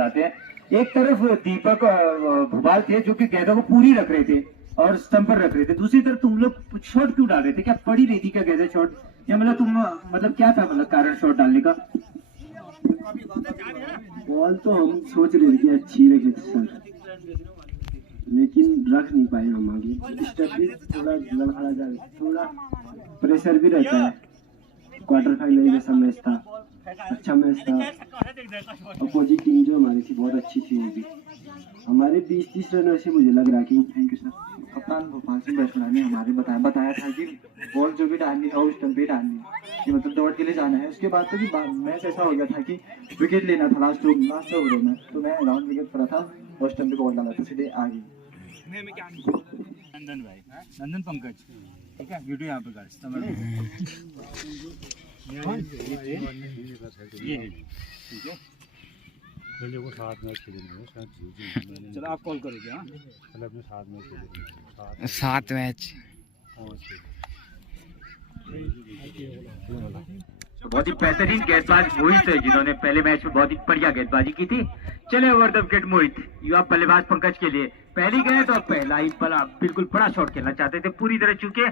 बताते हैं। एक तरफ दीपक भोपाल थे जो कि गेंदों को पूरी रख रहे थे और स्टंप पर रख रहे थे, दूसरी तरफ तुम लोग शॉट क्यों डाल रहे थे? क्या पड़ी रही थी क्या गेंदें शॉट, या मतलब तुम मतलब क्या था मतलब कारण शॉट डालने का? बॉल तो हम सोच रहे थे कि अच्छी रखे सर, लेकिन रख नहीं पाए हम आगे। स्टेप भी थोड़ा लड़खड़ा जा रहा, थोड़ा प्रेशर भी रहता है। क्वार्टर फाइनल जैसा मैच था, अच्छा मैच था। अपोजिट टीम जो हमारी थी बहुत अच्छी थी, वो भी हमारे 20-30 रन से मुझे लग रहा कि। Thank you sir. कप्तान भोपाल सिंह बैट्समैन ने हमारे बताया था कि बॉल जो भी डालनी है उस स्टंप पे डालनी है, कि मतलब दौड़ के लिए जाना है। उसके बाद तो भी मैच ऐसा हो गया था कि विकेट लेना था लास्ट ओवर में, तो मैं राउंड विकेट पर था और स्टंप पे बॉल डाला था, सीधे आ गई। नंदन भाई, नंदन पंकज, ठीक है, वीडियो यहाँ पे कर। ठीक है, पहले वो 7 मैच खेलेंगे, चलो आप कॉल करोगे। हाँ, पहले अपने 7 मैच खेलेंगे, 7 मैच। बहुत ही बेहतरीन गेंदबाज मोहित है, जिन्होंने पहले मैच में बहुत ही बढ़िया गेंदबाजी की थी। चले ओवर द विकेट मोहित, युवा बल्लेबाज पंकज के लिए पहली गेंद और पहला ही बड़ा बिल्कुल बड़ा शॉट खेलना चाहते थे, पूरी तरह चुके।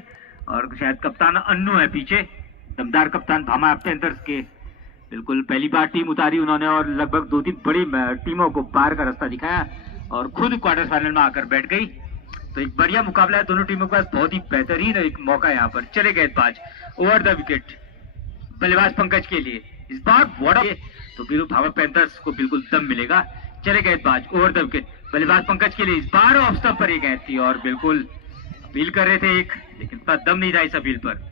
और शायद कप्तान अन्नू है पीछे, दमदार कप्तान भामा पैंथर्स के। बिल्कुल पहली बार टीम उतारी उन्होंने और लगभग 2-3 बड़ी टीमों को पार का रास्ता दिखाया और खुद क्वार्टर फाइनल में आकर बैठ गई। तो एक बढ़िया मुकाबला है दोनों टीमों के पास, बहुत ही बेहतरीन एक मौका यहाँ पर। चले गेंदबाज ओवर द विकेट बल्लेबाज पंकज के लिए, इस बार बड़ा तो बिल्कुल भामा पैंथर्स को बिल्कुल दम मिलेगा। चले गेंदबाज ओवर द विकेट बल्लेबाज पंकज के लिए, इस बार ऑफ स्टंप पर ये गेंद थी और बिल्कुल अपील कर रहे थे एक, लेकिन इतना दम नहीं था इस अपील पर।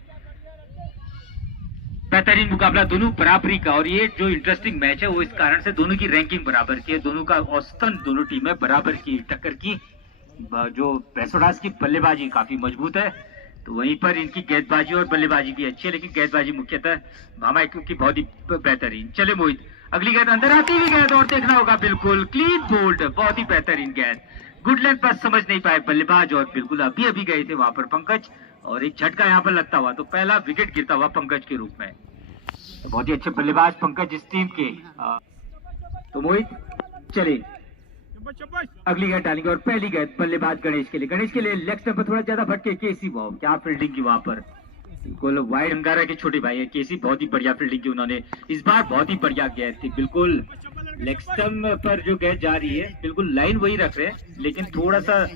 बेहतरीन मुकाबला दोनों बराबरी का, और ये जो इंटरेस्टिंग मैच है वो इस कारण से दोनों की रैंकिंग बराबर की है, दोनों का औसतन दोनों टीमें बराबर की टक्कर की। जो पेसोडास की बल्लेबाजी काफी मजबूत है, तो वहीं पर इनकी गेंदबाजी और बल्लेबाजी भी अच्छी है, लेकिन गेंदबाजी मुख्यतः भामा की बहुत ही बेहतरीन। चले मोहित, अगली गेंद अंदर आती हुई गेंद और देखना होगा बिल्कुल क्लीन बोल्ड, बहुत ही बेहतरीन गेंद। गुड लेंथ पर समझ नहीं पाए बल्लेबाज और बिल्कुल अभी गए थे वहां पर पंकज, और एक झटका यहाँ पर लगता हुआ तो पहला विकेट गिरता हुआ पंकज के रूप में। तो बहुत ही अच्छे बल्लेबाज पंकज इस टीम के। तो मोहित चले अगली गेंद डालेंगे और पहली गेंद बल्लेबाज गणेश के लिए। गणेश के लिए लेग स्टंप पर थोड़ा ज्यादा भटके केसी, वाओ क्या फील्डिंग की वहां पर, बिल्कुल वाइड अंगारा के छोटे भाई है केसी, बहुत ही बढ़िया फील्डिंग की उन्होंने इस बार, बहुत ही बढ़िया गेंद थी। बिल्कुल लेग स्टंप पर जो गेंद जा रही है बिल्कुल लाइन वही रख रहे हैं, लेकिन थोड़ा सा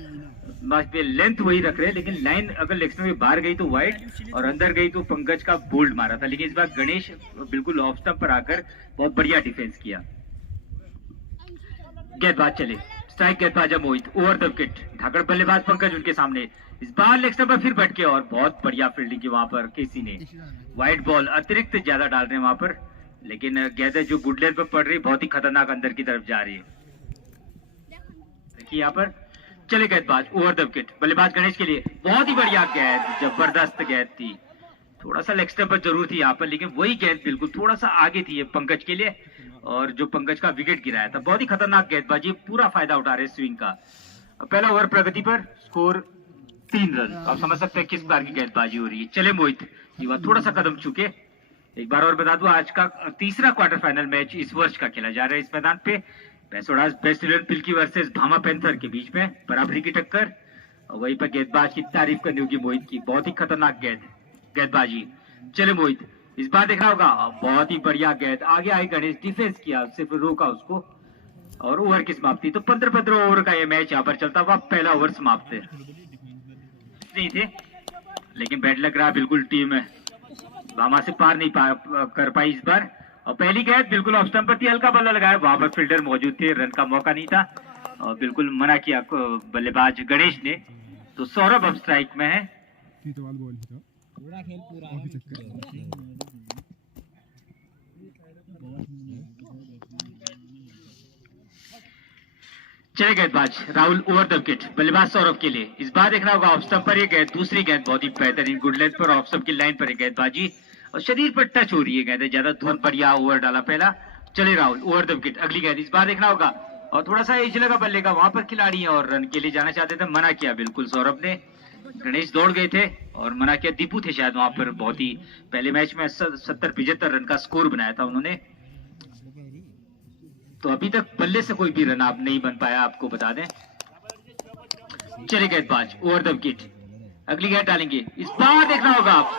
लेंथ वही रख रहे हैं, लेकिन लाइन अगर लेग स्टंप में बाहर गई तो वाइड और अंदर गई तो पंकज का बोल्ड मारा था, लेकिन इस बार गणेश बिल्कुल ऑफ स्टंप पर आकर बहुत बढ़िया डिफेंस किया। गेंदबाज चले, स्ट्राइक गेंदबाज मोहित ओवर द विकेट, धाकड़ बल्लेबाज पंकज उनके सामने, इस बार लेग स्टंप पर फिर भटके और बहुत बढ़िया फील्डिंग की वहां पर केसी ने। वाइड बॉल अतिरिक्त ज्यादा डाल रहे हैं वहां पर, लेकिन गेंद जो गुड लेंथ पर पड़ रही बहुत ही खतरनाक अंदर की तरफ जा रही है। देखिए यहाँ पर चले गेंदबाज ओवर द विकेट बल्लेबाज गणेश के लिए, बहुत ही बढ़िया गेंद, जबरदस्त गेंद थी। थोड़ा सा लेग स्टंप पर जरूर थी यहाँ पर, लेकिन वही गेंद बिल्कुल थोड़ा सा आगे थी ये पंकज के लिए, और जो पंकज का विकेट गिराया था। बहुत ही खतरनाक गेंदबाजी, पूरा फायदा उठा रहे स्विंग का। पहला ओवर प्रगति पर, स्कोर 3 रन। आप समझ सकते हैं किस बार की गेंदबाजी हो रही है। चले मोहित, युवा थोड़ा सा कदम चुके। एक बार और बता दूं, आज का तीसरा क्वार्टर फाइनल मैच इस वर्ष का खेला जा रहा है इस मैदान पे। पेसोडास बेस्ट 11 पिल्की वर्सेस भामा पैंथर के बीच में बराबरी की टक्कर, और वहीं पर गेंदबाज की तारीफ करनी होगी मोहित की, बहुत ही खतरनाक गेंदबाजी। चले मोहित, इस बार देखना होगा, बहुत ही बढ़िया गेंद, आगे आई गणेश, डिफेंस किया, सिर्फ रोका उसको, और ओवर की समाप्ति। तो 15 ओवर का ये मैच यहाँ पर चलता हुआ पहला ओवर समाप्त नहीं थे, लेकिन बैड लग रहा बिल्कुल टीम भामा से पार नहीं कर पाई इस बार। और पहली गेंद बिल्कुल ऑफ स्टंप पर थी, हल्का बल्ला लगाया, वहां पर फील्डर मौजूद थे, रन का मौका नहीं था और बिल्कुल मना किया बल्लेबाज गणेश ने। तो सौरभ अब स्ट्राइक में है। चले गेंदबाज राहुल ओवर द विकेट बल्लेबाज सौरभ के लिए, इस बार देखना होगा ऑफ स्टंप पर ये गेंद, दूसरी गेंद बहुत ही बेहतरीन गुड लेंथ पर ऑफ स्टंप की लाइन पर गेंदबाजी, और शरीर पर टच हो रही है गेंद, ज्यादा धुन बढ़िया ओवर डाला पहला। चले राहुल ओवर द विकेट, अगली गेंद, इस बार देखना होगा, और थोड़ा सा एज लगा बल्ले का, वहां पर खिलाड़ी है और रन के लिए जाना चाहते थे, मना किया बिल्कुल सौरभ ने। गणेश दौड़ गए थे और मना किया, दीपू थे शायद वहां पर, बहुत ही पहले मैच में 70-75 रन का स्कोर बनाया था उन्होंने। तो अभी तक बल्ले से कोई भी रन आप नहीं बन पाया, आपको बता दें। चले गेंदबाज ओवर द विकेट, अगली गेंद डालेंगे, इस बार देखना होगा आप,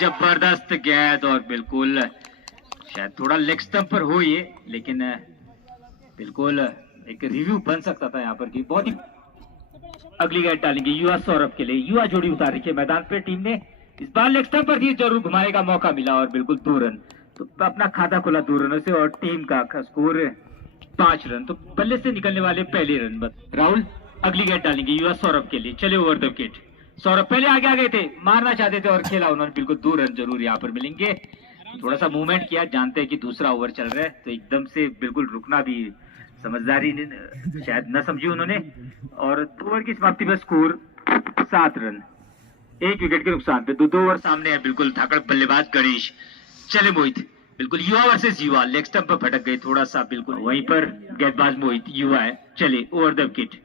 जबरदस्त गेंद और बिल्कुल शायद थोड़ा लेग स्टंप पर हो ये, लेकिन बिल्कुल एक रिव्यू बन सकता था यहाँ पर कि बहुत ही। अगली गेंद डालेंगे युवा सौरभ के लिए, युवा जोड़ी उतार रखी है मैदान पे टीम ने, इस बार लेग स्टंप पर भी जरूर घुमाने का मौका मिला और बिल्कुल 2 रन, तो अपना खाता खुला 2 रनों से और टीम का स्कोर 5 रन, तो बल्ले से निकलने वाले पहले रन बस। राहुल अगली गेंद डालेंगे युवा सौरभ के लिए, चले ओवर द विकेट, सौरभ पहले आगे आ गए थे, मारना चाहते थे और खेला उन्होंने, बिल्कुल 2 रन जरूर यहाँ पर मिलेंगे। थोड़ा सा मूवमेंट किया, जानते हैं कि दूसरा ओवर चल रहा है, तो एकदम से बिल्कुल रुकना भी समझदारी शायद न समझी उन्होंने, और 2 ओवर की समाप्ति में स्कोर 7 रन, 1 विकेट के नुकसान पे। 2 ओवर सामने है, बिल्कुल धाकड़ बल्लेबाज गणेश। चले मोहित, बिल्कुल युवा वर्सेस युवा, लेग स्टंप पर भटक गए थोड़ा सा, बिल्कुल वहीं पर गेंदबाज मोहित युवा है। चले ओवर द विकेट,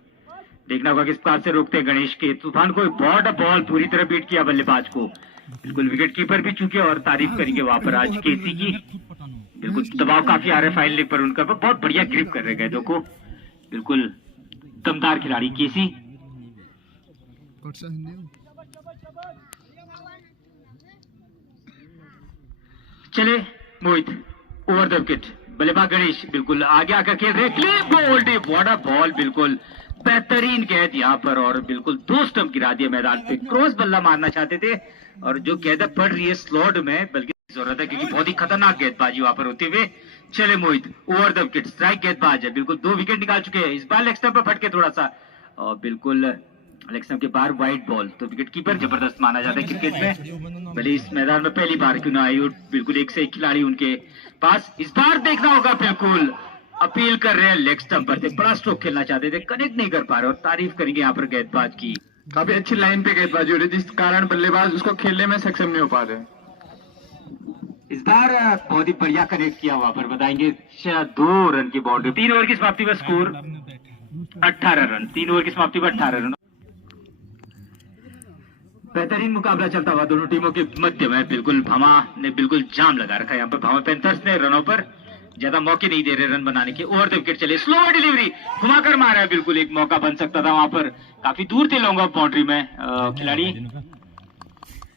देखना होगा किस पास से रोकते हैं गणेश के, तूफान को बॉल पूरी तरह बीट किया बल्लेबाज को, बिल्कुल विकेट कीपर भी चुके और तारीफ करेंगे वहां पर आज केसी की, बिल्कुल दबाव काफी आ रहा है फाइन लेग पर उनका, बहुत बढ़िया ग्रिप कर रहे हैं गेंदों को, बिल्कुल दमदार खिलाड़ी केसी। चले मोहित ओवर द विकेट, बल्लेबाज गणेश बिल्कुल आगे आकर खेल रहे, clean bowled, what a ball, बिल्कुल बेहतरीन गेंद यहाँ पर और बिल्कुल 2 स्टंप गिरा दिया मैदान पे, क्रॉस बल्ला मारना चाहते थे और जो गेंद पड़ रही है स्लॉट में, बल्कि जरूरत है क्योंकि बहुत ही खतरनाक गेंदबाजी वहां पर होते हुए। चले मोहित ओवर द विकेट, स्ट्राइक गेंदबाज है, बिल्कुल 2 विकेट निकाल चुके हैं, इस बार लेग स्टंप पर फटके थोड़ा सा और बिल्कुल लेग स्टंप के बाहर वाइड बॉल, तो विकेट कीपर जबरदस्त माना जाता है क्रिकेट में, भले इस मैदान में पहली बार क्यों ना आई, बिल्कुल एक से एक खिलाड़ी उनके पास, इस बार देखना होगा, बिल्कुल अपील कर रहे हैं, लेग स्टंप पर थे, बड़ा स्ट्रोक खेलना चाहते थे, कनेक्ट नहीं कर पा रहे और तारीफ करेंगे यहाँ पर गेंदबाज की, काफी अच्छी लाइन पे गेंदबाजी हो रही है जिस कारण बल्लेबाज उसको खेलने में सक्षम नहीं हो पा रहे। इस बार बहुत ही बढ़िया कनेक्ट किया वहां पर, बताएंगे 2 रन की बाउंड्री, 3 ओवर की समाप्ति में स्कोर 18 रन, 3 ओवर की समाप्ति में 18 रन। बेहतरीन मुकाबला चलता हुआ दोनों टीमों के मध्य में, बिल्कुल भामा ने बिल्कुल जाम लगा रखा है यहाँ पर, भामा पैंथर्स ने रनों पर ज्यादा मौके नहीं दे रहे रन बनाने के। ओवर द विकेट चले, स्लो डिलीवरी, घुमाकर मारा है, बिल्कुल एक मौका बन सकता था वहां पर, काफी दूर थे लॉन्ग ऑफ बाउंड्री में खिलाड़ी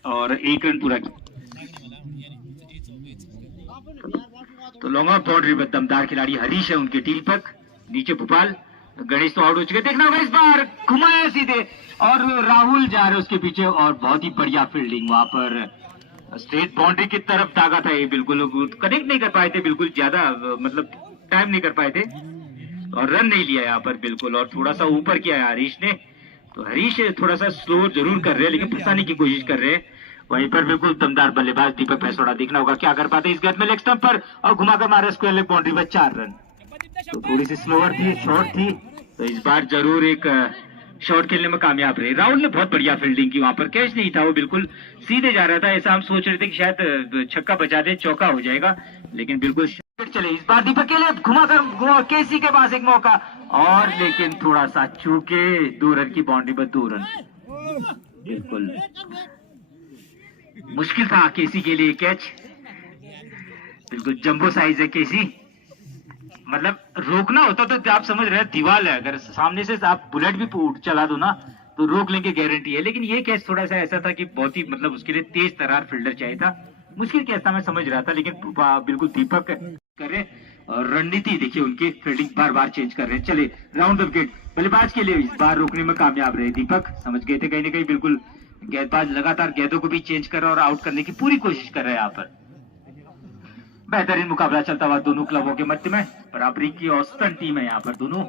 और 1 रन पूरा किया, तो लॉन्ग ऑफ बाउंड्री पर दमदार खिलाड़ी हरीश है उनके टीम पर, नीचे भोपाल, गणेश तो आउट हो चुके, देखना होगा इस बार घुमाया सीधे और राहुल जा रहे उसके पीछे और बहुत ही बढ़िया फील्डिंग वहां पर, स्ट्रेट बाउंड्री की तरफ दागा था ये, बिल्कुल कनेक्ट नहीं कर पाए थे, बिल्कुल ज्यादा मतलब टाइम नहीं कर पाए थे और रन नहीं लिया यहाँ पर बिल्कुल, और थोड़ा सा ऊपर किया है हरीश ने, तो हरीश थोड़ा सा स्लो जरूर कर रहे हैं लेकिन फंसाने की कोशिश कर रहे हैं, वहीं पर बिल्कुल दमदार बल्लेबाज दीपक भैंसोड़ा, देखना होगा क्या कर पाते इस गेंद में, लेग स्टंप पर और घुमाकर मारा स्क्वायर लेग बाउंड्री पर 4 रन, तो थोड़ी सी स्लोअर थी, शॉर्ट थी, तो इस बार जरूर एक शॉट खेलने में कामयाब रहे। राहुल ने बहुत बढ़िया फील्डिंग की वहां पर, कैच नहीं था वो, बिल्कुल सीधे जा रहा था, ऐसा हम सोच रहे थे कि शायद छक्का बचा दे, चौका हो जाएगा, लेकिन बिल्कुल चले, इस बार दीपक के लिए घुमाकर केसी के पास एक मौका और लेकिन थोड़ा सा चूके, 2 रन की बाउंड्री पर 2 रन, बिल्कुल मुश्किल था केसी के लिए कैच, बिल्कुल जंबो साइज है केसी, मतलब रोकना होता तो आप समझ रहे हैं दीवार है, अगर सामने से आप बुलेट भी चला दो ना तो रोक लेंगे गारंटी है, लेकिन ये कैच थोड़ा सा ऐसा था कि बहुत ही मतलब उसके लिए तेज तरार फील्डर चाहिए था, मुश्किल कैच था मैं समझ रहा था, लेकिन बिल्कुल दीपक कर रहे और रणनीति देखिए उनकी, फील्डिंग बार बार चेंज कर रहे हैं। चले राउंड द विकेट, बल्लेबाज के लिए इस बार रोकने में कामयाब रहे दीपक, समझ गए थे कहीं ना कहीं, बिल्कुल गेंदबाज लगातार गेंदों को भी चेंज कर रहा और आउट करने की पूरी कोशिश कर रहे हैं यहाँ पर। बेहतरीन मुकाबला चलता हुआ दोनों क्लबों के मध्य में, बराबरी की औसतन टीम है यहाँ पर दोनों,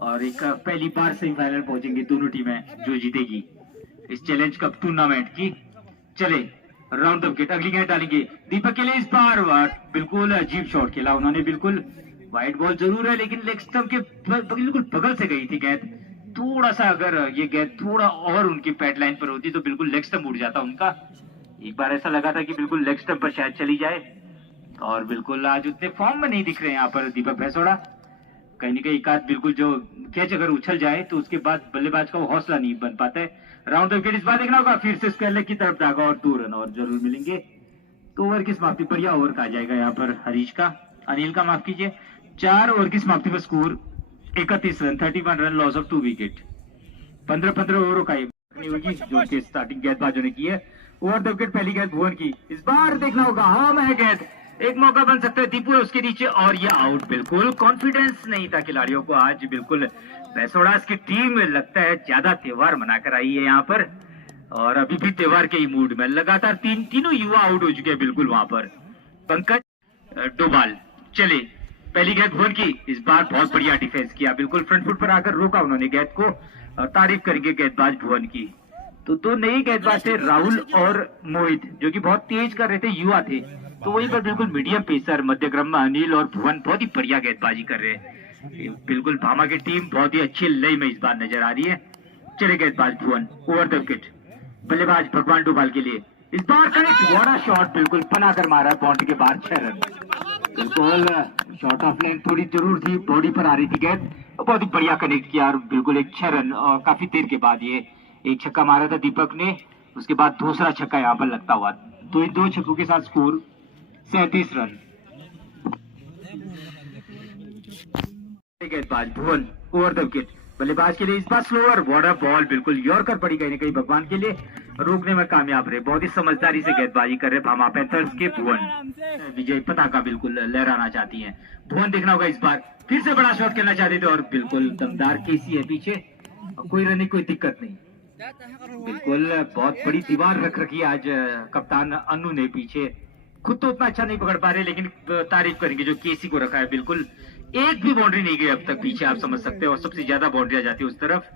और एक पहली बार सेमीफाइनल पहुंचेंगी दोनों टीमें, जो जीतेगी इस चैलेंज कप टूर्नामेंट की। चले राउंड द विकेट, अगली गेंद डालेंगे दीपक के लिए, इस बार बिल्कुल अजीब शॉट खेला उन्होंने, बिल्कुल वाइड बॉल जरूर है लेकिन लेग स्टंप के बिल्कुल बगल से गई थी गेंद, थोड़ा सा अगर ये गेंद थोड़ा और उनकी पैड लाइन पर होती तो बिल्कुल लेग स्टंप उड़ जाता उनका, एक बार ऐसा लगा था कि बिल्कुल लेग स्टंप पर शायद चली जाए, और बिल्कुल आज उतने फॉर्म में नहीं दिख रहे हैं यहाँ पर दीपक भैंसोड़ा, कहीं ना कहीं एक आध बिल्कुल जो कैच अगर उछल जाए तो उसके बाद बल्लेबाज का वो हौसला नहीं बन पाता है। राउंड द विकेट इस बार देखना होगा, फिर से स्क्वायर लेग की तरफ दागा और 2 रन और जरूर मिलेंगे, तो ओवर की समाप्ति बढ़िया ओवर कहा जाएगा यहाँ पर हरीश का, अनिल का माफ कीजिए, 4 ओवर की समाप्ति पर score 31 run, 31 run, loss of 2 wicket. 15 ओवरों का ये होगी जो कि स्टार्टिंग गेंदबाजों ने की है। ओवर द विकेट पहली गेंद भुवन की, इस बार देखना होगा हम है गेंद, एक मौका बन सकता है, दीपू है उसके नीचे और ये आउट। बिल्कुल कॉन्फिडेंस नहीं था खिलाड़ियों को आज, बिल्कुल भैंसोड़ास की टीम लगता है ज्यादा त्योहार मनाकर आई है यहाँ पर और अभी भी त्योहार के ही मूड में। लगातार तीनों युवा आउट हो चुके हैं बिल्कुल वहां पर। पंकज डोभाल, चले पहली गेंद भुवन की, इस बार बहुत बढ़िया डिफेंस किया, बिल्कुल फ्रंट फुट पर आकर रोका उन्होंने गेंद को और तारीफ करेंगे गेंदबाज भुवन की। तो दो नए गेंदबाज थे राहुल और मोहित जो कि बहुत तेज कर रहे थे, युवा थे, तो वहीं पर बिल्कुल मीडियम पेसर मध्यक्रम में अनिल और भुवन बहुत ही बढ़िया गेंदबाजी कर रहे हैं। बिल्कुल भामा की टीम बहुत ही अच्छी लय में इस बार नजर आ रही है। चले गेंदबाज भुवन, ओवर द विकेट, बल्लेबाज भगवान डोभाल के लिए, इस बार कनेक्ट, बड़ा शॉट बिल्कुल बना कर मारा बाउंड्री के बाहर, 6 रन। बिल्कुल शॉर्ट ऑफ लेंथ थोड़ी जरूर थी, बॉडी पर आ रही थी गेंद, बहुत ही बढ़िया कनेक्ट किया और बिल्कुल एक 6 रन। और काफी देर के बाद ये एक छक्का मारा था दीपक ने, उसके बाद दूसरा छक्का यहाँ पर लगता हुआ, तो इन 2 छक्कों के साथ स्कोर 37 रन। गेंदबाज भुवन, ओवर द विकेट, बल्लेबाज के लिए इस बार स्लोअर, बॉर्डर बॉल बिल्कुल यॉर्कर पड़ी कहीं ना कहीं भगवान के लिए, रोकने में कामयाब रहे, बहुत ही समझदारी से गेंदबाजी कर रहे भामा पैंथर्स के भुवन। विजय पताका बिल्कुल लहराना चाहती हैं भुवन, देखना होगा इस बार फिर से बड़ा शॉट खेलना चाहते थे और बिल्कुल दमदार केसी है पीछे, कोई रन कोई दिक्कत नहीं, बिल्कुल बहुत बड़ी दीवार रख रखी आज कप्तान अन्नू ने पीछे, खुद तो उतना अच्छा नहीं पकड़ पा रहे लेकिन तारीफ करेंगे जो केसी को रखा है, बिल्कुल एक भी बाउंड्री नहीं गई अब तक पीछे, आप समझ सकते हो, और सबसे ज्यादा बाउंड्री आ जाती है उस तरफ,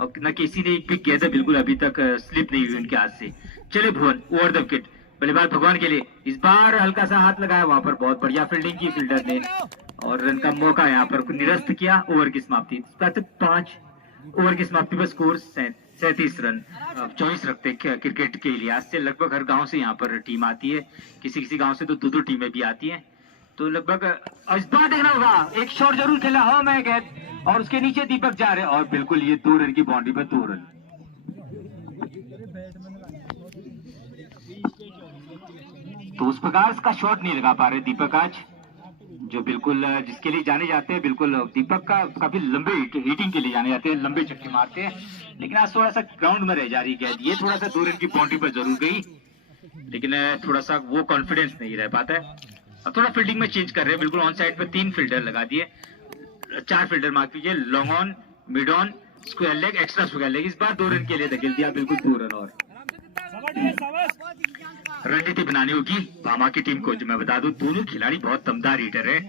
और न केसी ने एक पिक किया था, बिल्कुल अभी तक स्लिप नहीं हुई उनके हाथ से। चले भुवन, ओवर द विकेट, बल्लेबाज भगवान के लिए, इस बार हल्का सा हाथ लगाया वहां पर, बहुत बढ़िया फील्डिंग की फील्डर ने और रन का मौका यहाँ पर निरस्त किया। ओवर की समाप्ति 5 ओवर की समाप्ति पर स्कोर 37 रन। 24 रखते क्रिकेट के लिहाज से, लगभग हर गांव से यहाँ पर टीम आती है, किसी गांव से तो 2 टीमें भी आती हैं, तो लगभग इस बार देखना होगा, एक शॉट जरूर खेला हो मैं गेंद और उसके नीचे दीपक जा रहे और बिल्कुल ये 2 रन की बाउंड्री पर 2 रन। तो उस प्रकार का शॉट नहीं लगा पा रहे दीपक आज, जो बिल्कुल जिसके लिए जाने जाते हैं, बिल्कुल दीपक का काफी लंबे हिटिंग के लिए जाने जाते हैं, लंबे छक्के मारते हैं, लेकिन आज थोड़ा सा ग्राउंड में रह जा रही गेंद, ये थोड़ा सा 2 रन की बाउंड्री पर जरूर गई, लेकिन थोड़ा सा वो कॉन्फिडेंस नहीं रह पाता है। अब थोड़ा फील्डिंग में चेंज कर रहे हैं, बिल्कुल ऑन साइड पे 3 फील्डर लगा दिए, 4 फील्डर मार्क कीजिए, long on, mid on, square leg, extra square leg, इस बार 2 रन के लिए धकेल दिया, बिल्कुल 2 रन। और रणनीति बनानी होगी भामा की टीम को, जो मैं बता दूं दोनों खिलाड़ी बहुत दमदार हिटर है,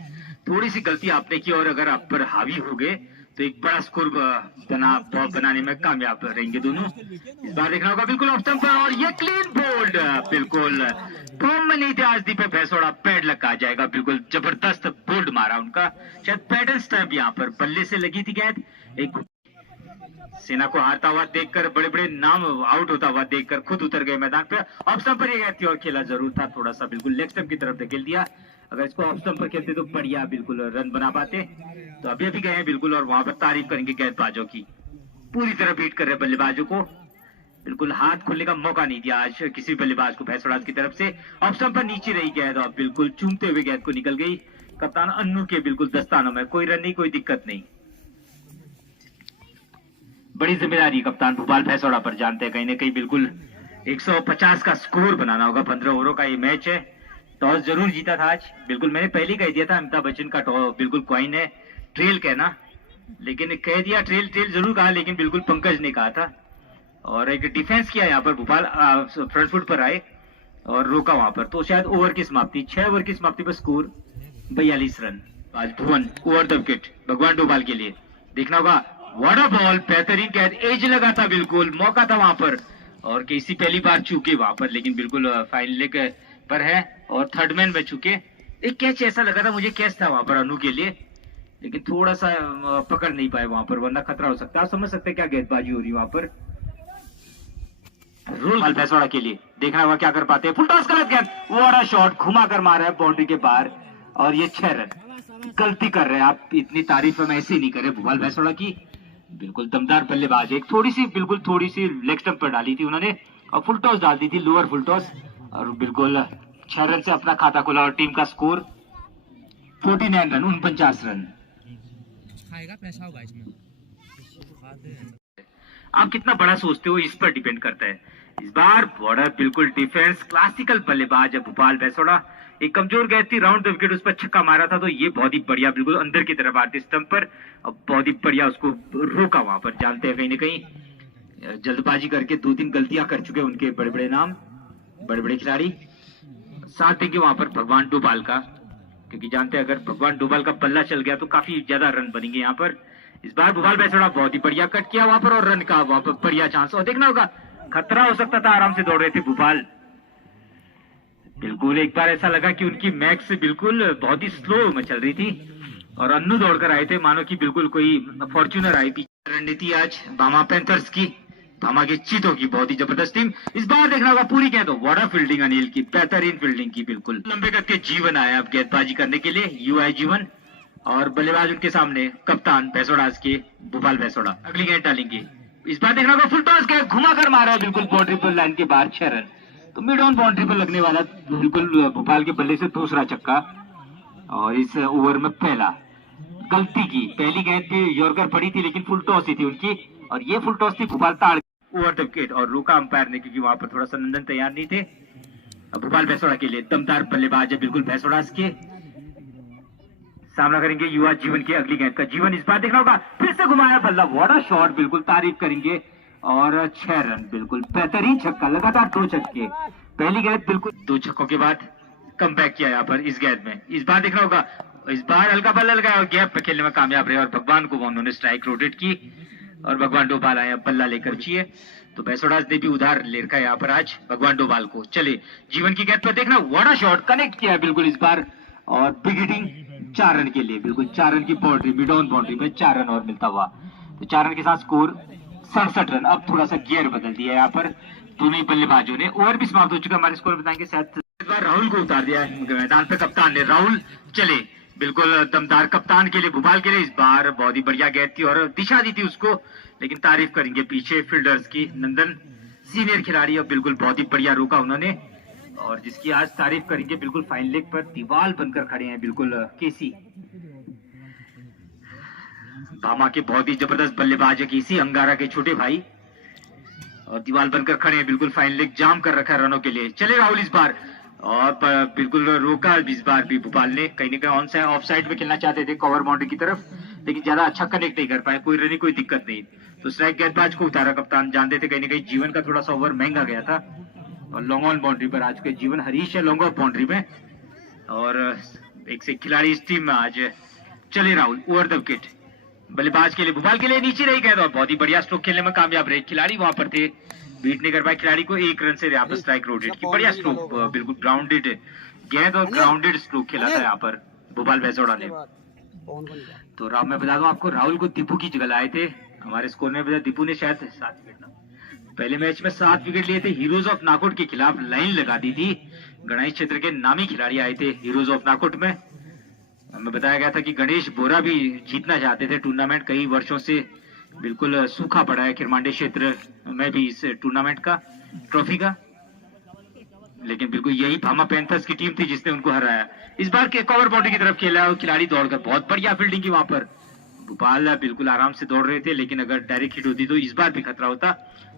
थोड़ी सी गलती आपने की और अगर आप पर हावी हो गए तो एक बड़ा स्कोर बनाने में कामयाब रहेंगे दोनों। इस बार देखना होगा बिल्कुल ऑफ स्टंप और ये क्लीन बोल्ड, बिल्कुल फॉर्म में नहीं थे आज दीपक भैंसोड़ा, पैड लगा जाएगा, बिल्कुल जबरदस्त बोल्ड मारा उनका, शायद पैडल स्टंप यहाँ पर बल्ले से लगी थी गेंद, एक सेना को हारता हुआ देखकर, बड़े बड़े नाम आउट होता हुआ देखकर खुद उतर गए मैदान पे, ऑफ स्टंप पर ये और खेला जरूर था, थोड़ा सा बिल्कुल लेग स्टंप की तरफ धकेल दिया, अगर इसको ऑफ स्टंप पर खेलते तो बढ़िया बिल्कुल रन बना पाते, तो अभी गए हैं बिल्कुल, और वहां पर तारीफ करेंगे गेंदबाजों की, पूरी तरह बीट कर रहे बल्लेबाजों को, बिल्कुल हाथ खोलने का मौका नहीं दिया आज किसी बल्लेबाज को भैंसोड़ा की तरफ से। ऑफ स्टंप पर नीचे रही गेंद और बिल्कुल चूमते हुए गेंद को निकल गई कप्तान अन्नू के बिल्कुल दस्तानों में, कोई रन नहीं कोई दिक्कत नहीं, बड़ी जिम्मेदारी कप्तान भोपाल भैंसोड़ा पर, जानते हैं कहीं ना कहीं बिल्कुल 150 का स्कोर बनाना होगा, 15 ओवरों का ये मैच है, टॉस जरूर जीता था आज, बिल्कुल मैंने पहले कह दिया था अमिताभ बच्चन का बिल्कुल कॉइन है ट्रेल कहना, लेकिन कह दिया ट्रेल जरूर कहा, लेकिन बिल्कुल पंकज ने कहा था, और एक डिफेंस किया यहाँ पर भोपाल, फ्रंट फुट पर आए और रोका वहां पर, तो शायद ओवर की समाप्ति 6 ओवर की समाप्ति पर स्कोर 42 रन। आज भुवन, ओवर द विकेट, भगवान डोभाल के लिए, देखना होगा वाटर बॉल, बेहतरीन गेंद, एज लगा था, बिल्कुल मौका था वहां पर, और केसी पहली बार चूके वहां पर, लेकिन बिल्कुल फाइनल लेग पर है और थर्ड मैन में चुके, एक कैच ऐसा लगा था मुझे, कैच था वहां पर अनु के लिए, लेकिन थोड़ा सा पकड़ नहीं पाए वहां पर, वरना खतरा हो सकता है, आप समझ सकते हैं क्या गेंदबाजी हो रही वहां पर। रूल भैंसोड़ा के लिए, देखना होगा क्या कर पाते हैं, फुल टॉस गलत गेंद, वाटर शॉट घुमा कर मारा है बाउंड्री के बाहर, और ये 6 रन। गलती कर रहे हैं आप, इतनी तारीफ हम ऐसे नहीं करे भोपाल भैंसोड़ा की, बिल्कुल दमदार बल्लेबाज, एक थोड़ी सी लेग स्टंप पर डाली थी उन्होंने और फुल टॉस डाल दी थी, लोअर फुल टॉस, और बिल्कुल 6 रन से अपना खाता खोला और टीम का स्कोर 49 रन, 49 रन। खाएगा पैसा होगा इसमें। आप कितना बड़ा सोचते हो इस पर डिपेंड करता है। इस बार बॉर्डर बिल्कुल डिफेंस क्लासिकल बल्लेबाज है भोपाल बेसोड़ा। एक कमजोर गेंद थी, राउंड द विकेट उस पर छक्का मारा था, तो ये बहुत ही बढ़िया बिल्कुल अंदर की तरफ आते स्टंप पर, और बहुत ही बढ़िया उसको रोका वहां पर। जानते हैं कहीं ना कहीं जल्दबाजी करके 2-3 गलतियां कर चुके उनके बड़े बड़े नाम, बड़े बड़े खिलाड़ी। साथ देंगे वहां पर भगवान डोभाल का, क्योंकि जानते हैं अगर भगवान डोभाल का बल्ला चल गया तो काफी ज्यादा रन बनेंगे यहाँ पर। इस बार भोपाल बेसोड़ा बहुत ही बढ़िया कट किया वहां पर, और रन का वहां पर बढ़िया चांस। और देखना होगा खतरा हो सकता था, आराम से दौड़ रहे थे भोपाल। बिल्कुल एक बार ऐसा लगा कि उनकी मैक्स बिल्कुल बहुत ही स्लो में चल रही थी, और अन्नू दौड़कर आए थे मानो कि बिल्कुल कोई फॉर्च्यूनर आई। पीछे रणनीति आज बामा पैंथर्स की, बामा के चीतों की बहुत ही जबरदस्त टीम। इस बार देखना होगा पूरी गेंद, वॉट अ फील्डिंग अनिल की, बेहतरीन फील्डिंग की। बिल्कुल लंबे कद के जीवन आए अब गेंदबाजी करने के लिए, यूआई जीवन, और बल्लेबाज उनके सामने कप्तान बेसोड़ास के भोपाल बेसोड़ा। अगली गेंद डालेंगे। इस बार देखना होगा फुल टॉस के घुमाकर मारा है बिल्कुल बाउंड्री पर, लाइन के बाहर 6 रन। तो मिड ऑन बाउंड्री पर लगने वाला बिल्कुल भोपाल के बल्ले से दूसरा छक्का, और इस ओवर में पहला। गलती की, पहली गेंद पे यॉर्कर पड़ी थी लेकिन फुल टॉस ही थी उनकी, और ये फुल टॉस थी भोपाल ताड़ ओवर द विकेट, और रोका अंपायर ने क्योंकि वहां पर थोड़ा सा नंदन तैयार नहीं थे। अब भोपाल बेसोड़ा के लिए दमदार बल्लेबाज है बिल्कुल बेसोड़ास के, सामना करेंगे युवा जीवन की अगली गेंद का। जीवन इस बार देखना होगा, फिर से घुमाया बल्ला, व्हाट अ शॉट, बिल्कुल तारीफ करेंगे। और 6 रन, बिल्कुल बेहतरीन छक्का, लगातार 2 छक्के। पहली गेंद बिल्कुल 2 छक्कों के बाद कम बैक किया यहाँ पर इस गेंद में। इस बार देखना होगा, इस बार हल्का बल्ला लगाया और गैप पे खेलने में कामयाब रहे, और भगवान को उन्होंने स्ट्राइक रोटेट की, और भगवान डोभाल आए बल्ला लेकर चाहिए। तो बेसोड़ास ने भी उधार ले रखा है यहाँ पर आज भगवान डोभाल को। चले जीवन की गेंद पर देखना, व्हाट अ शॉट, कनेक्ट किया बिल्कुल इस बार, और बिग हिटिंग 4 रन के लिए, बिल्कुल 4 रन की बाउंड्री, मिड ऑन बाउंड्री में 4 रन और मिलता हुआ। तो 4 रन के साथ स्कोर 67 रन। अब थोड़ा सा गियर बदल दिया यहाँ पर दोनों ही बल्लेबाजों ने। ओवर भी समाप्त हो चुका, हमारे स्कोर बताएंगे शायद। इस बार राहुल को उतार दिया है मैदान पे कप्तान ने, राहुल चले बिल्कुल दमदार कप्तान के लिए, भोपाल के लिए। इस बार बहुत ही बढ़िया गेंद थी और दिशा दी थी उसको, लेकिन तारीफ करेंगे पीछे फील्डर्स की, नंदन सीनियर खिलाड़ी, और बिल्कुल बहुत ही बढ़िया रोका उन्होंने, और जिसकी आज तारीफ करेंगे बिल्कुल फाइन लेग पर दीवार बनकर खड़े हैं बिल्कुल केसी। बामा के बहुत ही जबरदस्त बल्लेबाज है केसी, अंगारा के छोटे भाई, और दीवार बनकर खड़े हैं बिल्कुल फाइन लेग जाम कर रखा है रनों के लिए। चले राहुल इस बार, और बिल्कुल रोका इस बार भी भोपाल ने। कहीं ना कहीं ऑन साइड ऑफ साइड में खेलना चाहते थे कवर बाउंड्री की तरफ, लेकिन ज्यादा अच्छा कनेक्ट नहीं कर पाए, कोई रनी कोई दिक्कत नहीं। तो स्ट्राइक गेंदबाज को उतारा कप्तान, जानते थे कहीं ना कहीं जीवन का थोड़ा सा ओवर महंगा गया था, और लॉन्ग ऑन बाउंड्री पर आज के जीवन हरीश है लॉन्ग ऑफ बाउंड्री में, और एक से खिलाड़ी इस टीम में आज। चले राहुल ओवर द विकेट, बल्लेबाज के लिए भोपाल के लिए नीचे रही गए, और बहुत ही बढ़िया स्ट्रोक खेलने में कामयाब रहे, खिलाड़ी वहां पर थे, बीट नहीं कर पाए खिलाड़ी को। 1 रन से यहाँ पर स्ट्राइक रोटेट की, बढ़िया स्ट्रोक, बिल्कुल ग्राउंडेड गेंद और ग्राउंडेड स्ट्रोक खेला था यहाँ पर भोपाल बेसोड़ा ने। तो राहुल, मैं बता दूं आपको, राहुल को दीपू की जगह लाए थे हमारे स्कोर में, दीपू ने शायद 7 विकेट, पहले मैच में 7 विकेट लिए थे। हीरोज ऑफ नाकौट के खिलाफ लाइन लगा दी थी, गणेश क्षेत्र के नामी खिलाड़ी आए थे हीरोज ऑफ नाकौट में। हमें बताया गया था कि गणेश बोरा भी जीतना चाहते थे टूर्नामेंट, कई वर्षों से बिल्कुल सूखा पड़ा है खिरमांडे क्षेत्र में भी इस टूर्नामेंट का, ट्रॉफी का, लेकिन बिल्कुल यही भामा पैंथर्स की टीम थी जिसने उनको हराया। इस बार के कवर बाउंड्री की तरफ खेला और खिलाड़ी दौड़कर बहुत बढ़िया फील्डिंग की वहां पर। भोपाल बिल्कुल आराम से दौड़ रहे थे, लेकिन अगर डायरेक्ट हिट होती तो इस बार भी खतरा होता।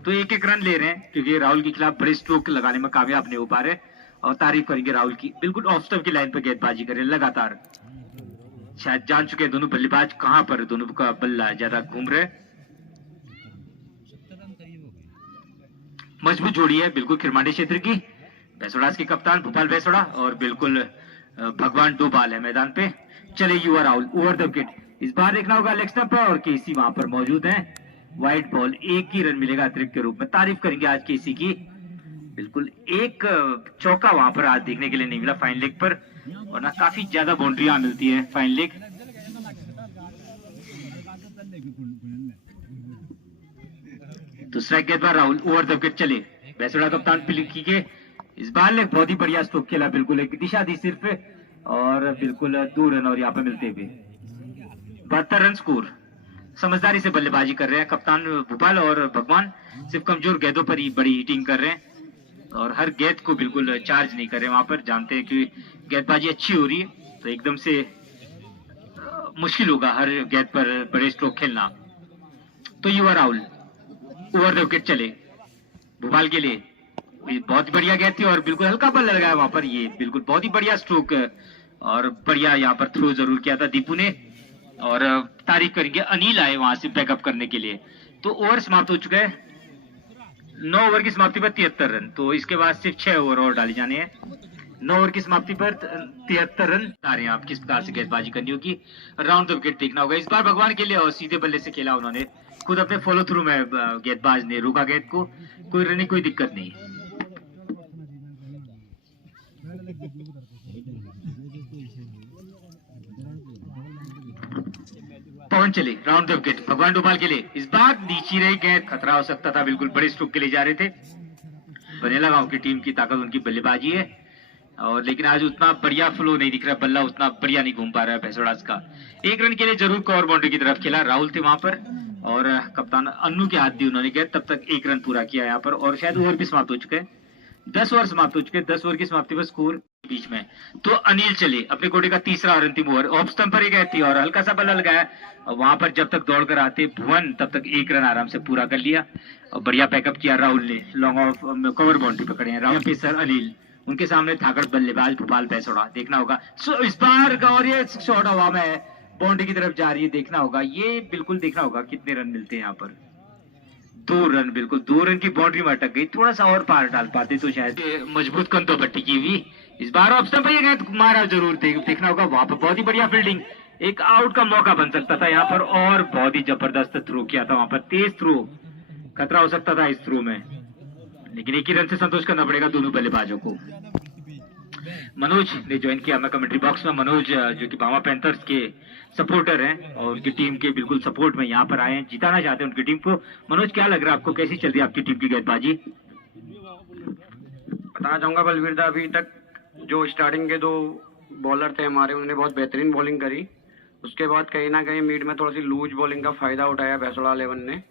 तो 1-1 रन ले रहे हैं, क्योंकि राहुल के खिलाफ बड़े स्ट्रोक लगाने में कामयाब नहीं हो पा रहे, और तारीफ करेंगे राहुल की, बिल्कुल ऑफ स्टंप की लाइन पर गेंदबाजी कर रहे हैं लगातार। शायद जान चुके हैं दोनों बल्लेबाज कहां पर दोनों का बल्ला ज्यादा घूम रहे। मजबूत जोड़ी है बिल्कुल खिरमांडे क्षेत्र की, बेसोड़ा के कप्तान भोपाल बेसोड़ा, और बिल्कुल भगवान डोभाल है मैदान पे। चले युवा राहुल ओवर द विकेट, इस बार देखना होगा लेग स्टंप पर, और केसी वहां पर मौजूद है। वाइट बॉल, 1 ही रन मिलेगा अतिरिक्त के रूप में। तारीफ करेंगे आज केसी की, बिल्कुल एक चौका वहां पर आज देखने के लिए नहीं मिला फाइन लेग पर, वरना काफी ज्यादा बाउंड्रियां मिलती है फाइन लेग। तो स्ट्राइक गेंदबाज राहुल ओवर द विकेट। चले बेसोड़ा कप्तान पिलकी के, इस बार ने बहुत ही बढ़िया स्ट्रोक खेला, बिल्कुल एक दिशा दी सिर्फ, और बिल्कुल 2 रन और यहाँ पे मिलते हुए 72 रन स्कोर। समझदारी से बल्लेबाजी कर रहे हैं कप्तान भोपाल, और भगवान सिर्फ कमजोर गेंदों पर ही बड़ी हिटिंग कर रहे हैं, और हर गेंद को बिल्कुल चार्ज नहीं कर रहे वहां पर। जानते हैं कि गेंदबाजी अच्छी हो रही है, तो एकदम से मुश्किल होगा हर गेंद पर बड़े स्ट्रोक खेलना। तो युवा राहुल ओवर द विकेट चले भोपाल के लिए। ये बहुत बढ़िया गेंद थी और बिल्कुल हल्का बल लगाया वहां पर। ये बिल्कुल बहुत ही बढ़िया स्ट्रोक और बढ़िया यहाँ पर थ्रो जरूर किया था दीपू ने। और तारीफ करेंगे अनिल आए वहां से बैकअप करने के लिए। तो ओवर समाप्त हो चुका है। 9 ओवर की समाप्ति पर 73 रन। तो इसके बाद सिर्फ 6 ओवर और डाले जाने हैं। 9 ओवर की समाप्ति पर 73 रन आ रहे हैं। आप किस प्रकार से गेंदबाजी करनी होगी, राउंड द विकेट देखना होगा। इस बार भगवान के लिए और सीधे बल्ले से खेला उन्होंने। खुद अपने फॉलो थ्रू में गेंदबाज ने रोका गेंद को। कोई रन कोई दिक्कत नहीं। पवन चले राउंड द विकेट भगवान डोभाल के लिए। इस बार नीची रही गेंद, खतरा हो सकता था। बिल्कुल बड़े स्ट्रोक के लिए जा रहे थे। बनेला गांव की टीम की ताकत उनकी बल्लेबाजी है और लेकिन आज उतना बढ़िया फ्लो नहीं दिख रहा। बल्ला उतना बढ़िया नहीं घूम पा रहा है भैंसोड़ास का। 1 रन के लिए जरूर कवर बाउंड्री की तरफ खेला। राहुल थे वहां पर और कप्तान अन्नू के हाथ दी उन्होंने गेंद। तब तक 1 रन पूरा किया यहाँ पर और शायद ओवर भी समाप्त हो चुके हैं। 10 ओवर समाप्त हो चुके। 10 ओवर की समाप्ति पर स्कोर बीच में। तो अनिल चले अपने कोटे का तीसरा और अंतिम ओवर। ऑफ स्टंप पर ही गए थी और हल्का सा बल्ला लगाया वहां पर। जब तक दौड़ कर आते भुवन तब तक 1 रन आराम से पूरा कर लिया और बढ़िया बैकअप किया राहुल ने। लॉन्ग ऑफ कवर बाउंड्री पकड़े हैं राहुल पेसर अनिल। उनके सामने थाकड़ बल्लेबाज भोपाल भैंसोड़ा। देखना होगा इस बार और ये शॉट हवा में बाउंड्री की तरफ जा रही है। देखना होगा ये बिल्कुल देखना होगा कितने रन मिलते हैं यहाँ पर। 2 रन बिल्कुल 2 रन की बाउंड्री में अटक गई। थोड़ा सा और पार डाल पाते तो शायद मजबूत कंतो पट्टी की हुई। इस बार ऑफ स्टंप पर ये गेंद मारा जरूर देखना होगा। वहां पर बहुत ही बढ़िया फील्डिंग। एक आउट का मौका बन सकता था यहाँ पर और बहुत ही जबरदस्त थ्रो किया था वहां पर। तेज थ्रो, खतरा हो सकता था इस थ्रो में लेकिन 1 ही रन से संतोष करना पड़ेगा दोनों बल्लेबाजों को। मनोज ने ज्वाइन किया हमें कमेंट्री बॉक्स में। मनोज जो कि बामा पैंथर्स के सपोर्टर हैं और उनकी टीम के बिल्कुल सपोर्ट में यहाँ पर आए हैं, जिताना चाहते हैं उनकी टीम को। मनोज क्या लग रहा है आपको, कैसी चल रही है आपकी टीम की गेंदबाजी? बताना चाहूंगा बलवीर दा, अभी तक जो स्टार्टिंग के 2 बॉलर थे हमारे उन्होंने बहुत बेहतरीन बॉलिंग करी। उसके बाद कहीं ना कहीं मिड में थोड़ी सी लूज बॉलिंग का फायदा उठाया भैंसोड़ा 11 ने।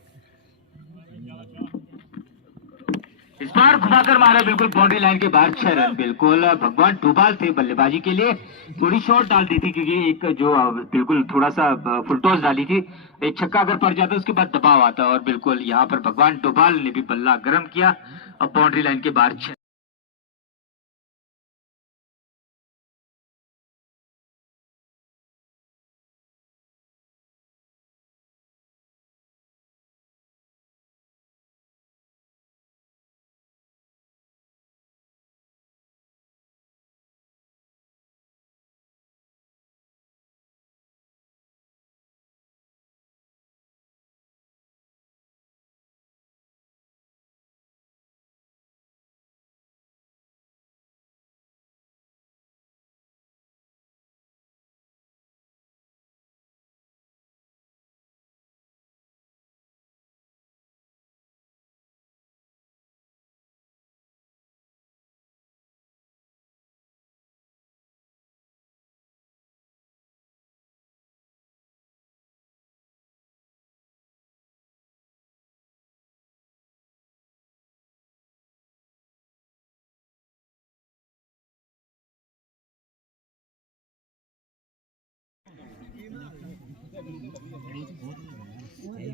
इस बार घुमाकर मारा बिल्कुल बाउंड्री लाइन के बाहर 6 रन। बिल्कुल भगवान डोभाल थे बल्लेबाजी के लिए। थोड़ी शॉट डाल दी थी क्योंकि एक जो बिल्कुल थोड़ा सा फुल टॉस डाली थी। एक छक्का अगर पड़ जाता उसके बाद दबाव आता और बिल्कुल यहाँ पर भगवान डोभाल ने भी बल्ला गर्म किया और बाउंड्री लाइन के बाहर 6।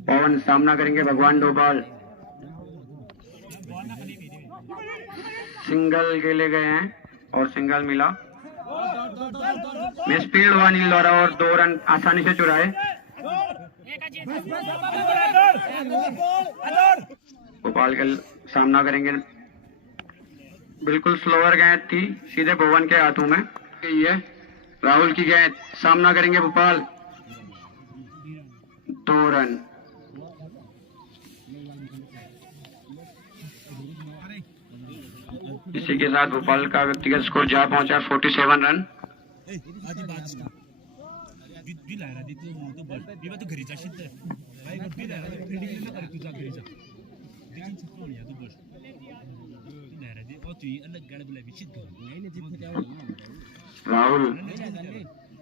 पवन सामना करेंगे भगवान डोभाल। सिंगल के लिए गए हैं और सिंगल मिला। मिस फील्ड हुआ नील द्वारा और 2 रन आसानी से चुराए। भोपाल का सामना करेंगे। बिल्कुल स्लोअर गेंद थी सीधे भुवन के हाथों में। ये राहुल की गेंद, सामना करेंगे भोपाल। 2 रन। इसी के साथ भोपाल का व्यक्तिगत स्कोर जा पहुंचा 47 रन। राहुल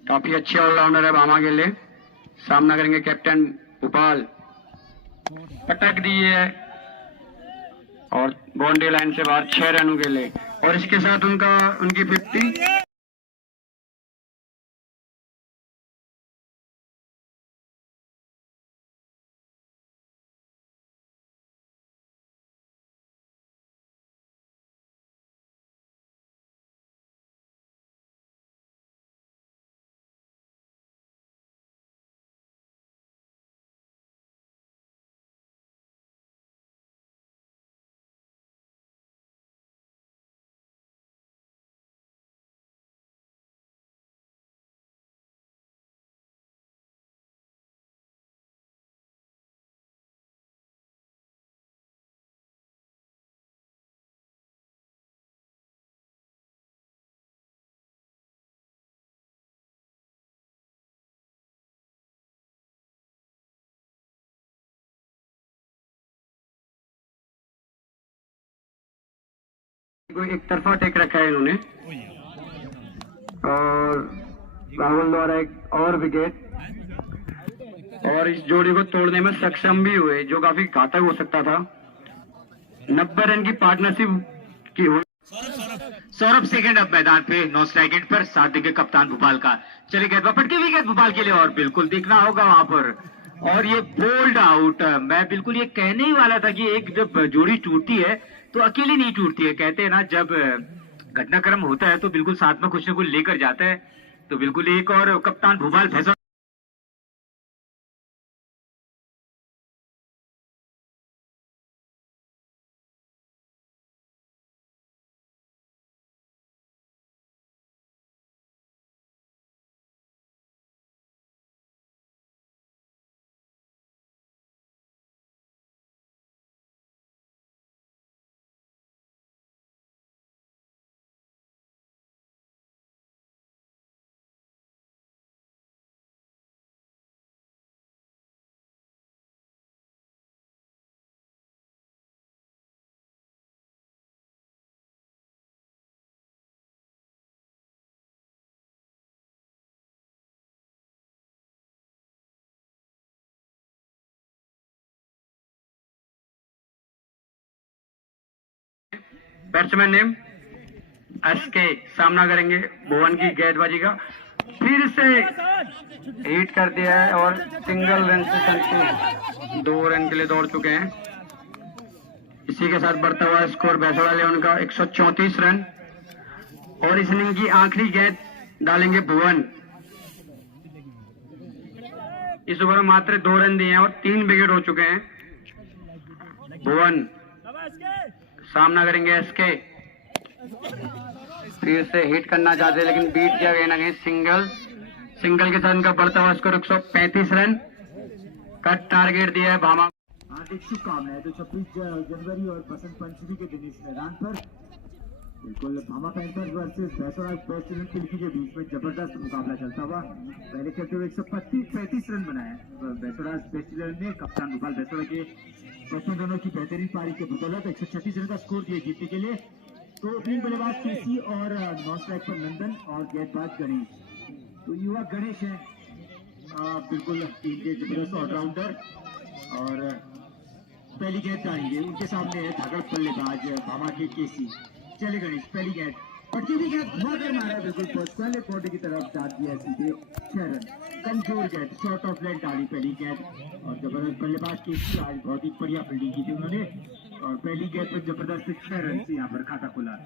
काफी अच्छे ऑलराउंडर है बामा के लिए। सामना करेंगे कैप्टन भोपाल। पटक दी है और बाउंड्री लाइन से बाहर 6 रनों के लिए और इसके साथ उनकी 50 को एक तरफा टेक रखा है इन्होंने और राहुल द्वारा एक और विकेट और इस जोड़ी को तोड़ने में सक्षम भी हुए, जो काफी घातक हो सकता था। 90 रन की पार्टनरशिप की हुई। सौरभ सेकंड अब मैदान पे नॉन स्ट्राइक एंड पर, साथ देंगे कप्तान भोपाल का। चले गए पटके की विकेट भोपाल के लिए और बिल्कुल देखना होगा वहां पर। और ये बोल्ड आउट। मैं बिल्कुल ये कहने ही वाला था कि एक जब जोड़ी टूटती है तो अकेली नहीं टूटती है। कहते हैं ना, जब घटनाक्रम होता है तो बिल्कुल साथ में कुछ न कुछ लेकर जाता है। तो बिल्कुल एक और कप्तान Bhopal Bhainswada batsman name SK सामना करेंगे भुवन की गेंदबाजी का। फिर से हिट कर दिया है और सिंगल रन से संतुष्ट 2 रन के लिए दौड़ चुके हैं। इसी के साथ बढ़ता हुआ स्कोर भैंसवाड़ा लेवन का 134 रन। और इस इनिंग की आखिरी गेंद डालेंगे भुवन। इस ओवर में मात्र 2 रन दिए हैं और 3 विकेट हो चुके हैं। भुवन सामना करेंगे एसके। फिर से हिट करना चाहते हैं लेकिन बीट किया गया ना कहीं। सिंगल के साथ इनका बढ़ता हुआ स्कोर 135 रन का टारगेट दिया है भामा। हार्दिक शुभकामनाएं। तो 26 जनवरी और बसंत पंचमी के दिन इस मैदान पर बिल्कुल Bhama panthers versus Bhainswada sports खिड़की के बीच में जबरदस्त मुकाबला चलता हुआ। पहले खेलते हुए 135 रन बनाए भैंसवाड़ा स्पेशल ने। कप्तान भोपाल भैंसवाड़ा के बच्चों दोनों की बेहतरीन पारी के बदौलत 136 रन का स्कोर दिया जीतने के लिए। तो ओपनिंग बल्लेबाज केसी और नॉन स्ट्राइक पर नंदन और गेंदबाज गणेश। तो युवा गणेश है बिल्कुल टीम के जबरदस्त ऑलराउंडर। और पहली गेंद डालेंगे, उनके सामने है धाकड़ बल्लेबाज भामा के केसी। चले गणेश, पहली गेंद पट्टी भी गेंद घुमा कर मारा बिल्कुल पहले कोर्ट की तरफ डाल दिया सीधे 6 रन। कमजोर गेंद शॉर्ट ऑफ लेग डाली पहली गेंद और जबरदस्त बल्लेबाज केसी आज बहुत ही बढ़िया फील्डिंग की थी उन्होंने। और पहली गेंद पर जबरदस्त 6 रन से यहाँ पर खाता खुला।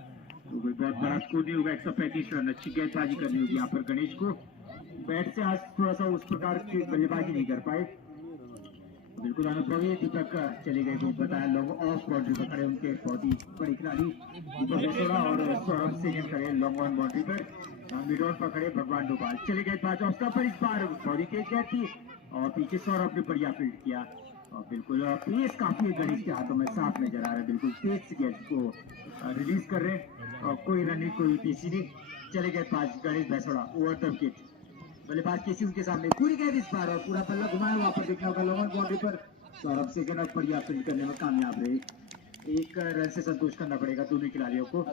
तो कोई बहुत बड़ा स्कोर नहीं होगा। 135 रन। अच्छी गेंदबाजी करनी होगी यहाँ पर गणेश को। बैट से आज थोड़ा सा उस प्रकार की बल्लेबाजी नहीं कर पाए। बिल्कुल अनुभवी दीपक चले गए तो बताया। लॉन्ग ऑफ बाउंड्री पर खड़े उनके बहुत ही बड़े खिलाड़ी दीपक भैंसवाड़ा और सौरभ सेकंड खड़े लॉन्ग ऑन बाउंड्री पर। मिड ऑन पर खड़े भगवान डोभाल। चले गए पांच ऑफ पर। इस बार बॉडी तेज गेंद थी और पीछे सौरभ ने बढ़िया फील्ड किया। और बिल्कुल पेस काफी गणेश के हाथों में साफ नजर आ रहा है। बिल्कुल तेज से गेंद को रिलीज कर रहे हैं और कोई रन नहीं, कोई तेजी नहीं। चले गए पांच Ganesh Bhainswada over the wicket. बल्लेबाज केसी उनके सामने पूरी गेंद इस बार और पूरा पल्ला घुमाया। वहां पर देखना होगा लॉन्ग बाउंड्री पर सौरभ सेकंड और बढ़िया फील्ड करने में कामयाब रहे। 1 रन से संतोष करना पड़ेगा दोनों खिलाड़ियों को।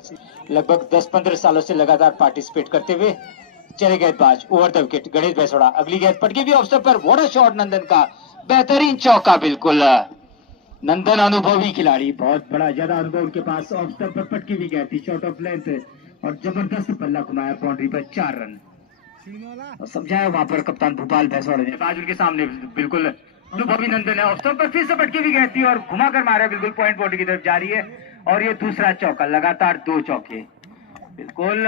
लगभग 10-15 सालों से लगातार पार्टिसिपेट करते हुए चले गेंदबाज over the wicket Ganesh Bhainswada. अगली गेंद पटके भी ऑफ पर। व्हाट अ शॉट नंदन का, बेहतरीन चौका। बिल्कुल नंदन अनुभवी खिलाड़ी, बहुत बड़ा ज्यादा अनुभव उनके पास। ऑफ स्टंप पर पटकी भी गई थी शॉर्ट ऑफ लेंथ और जबरदस्त पल्ला घुमाया बाउंड्री पर 4 रन। और समझाया वहां पर कप्तान भोपाल भैंसवाड़ा ने। बाजू के सामने बिल्कुल अनुभवी नंदन है। ऑफ स्टंप पर फिर से पटकी भी गई थी और घुमा कर मारा। बिल्कुल पॉइंट बाउंड्री की तरफ जा रही है और ये दूसरा चौका, लगातार 2 चौके। बिल्कुल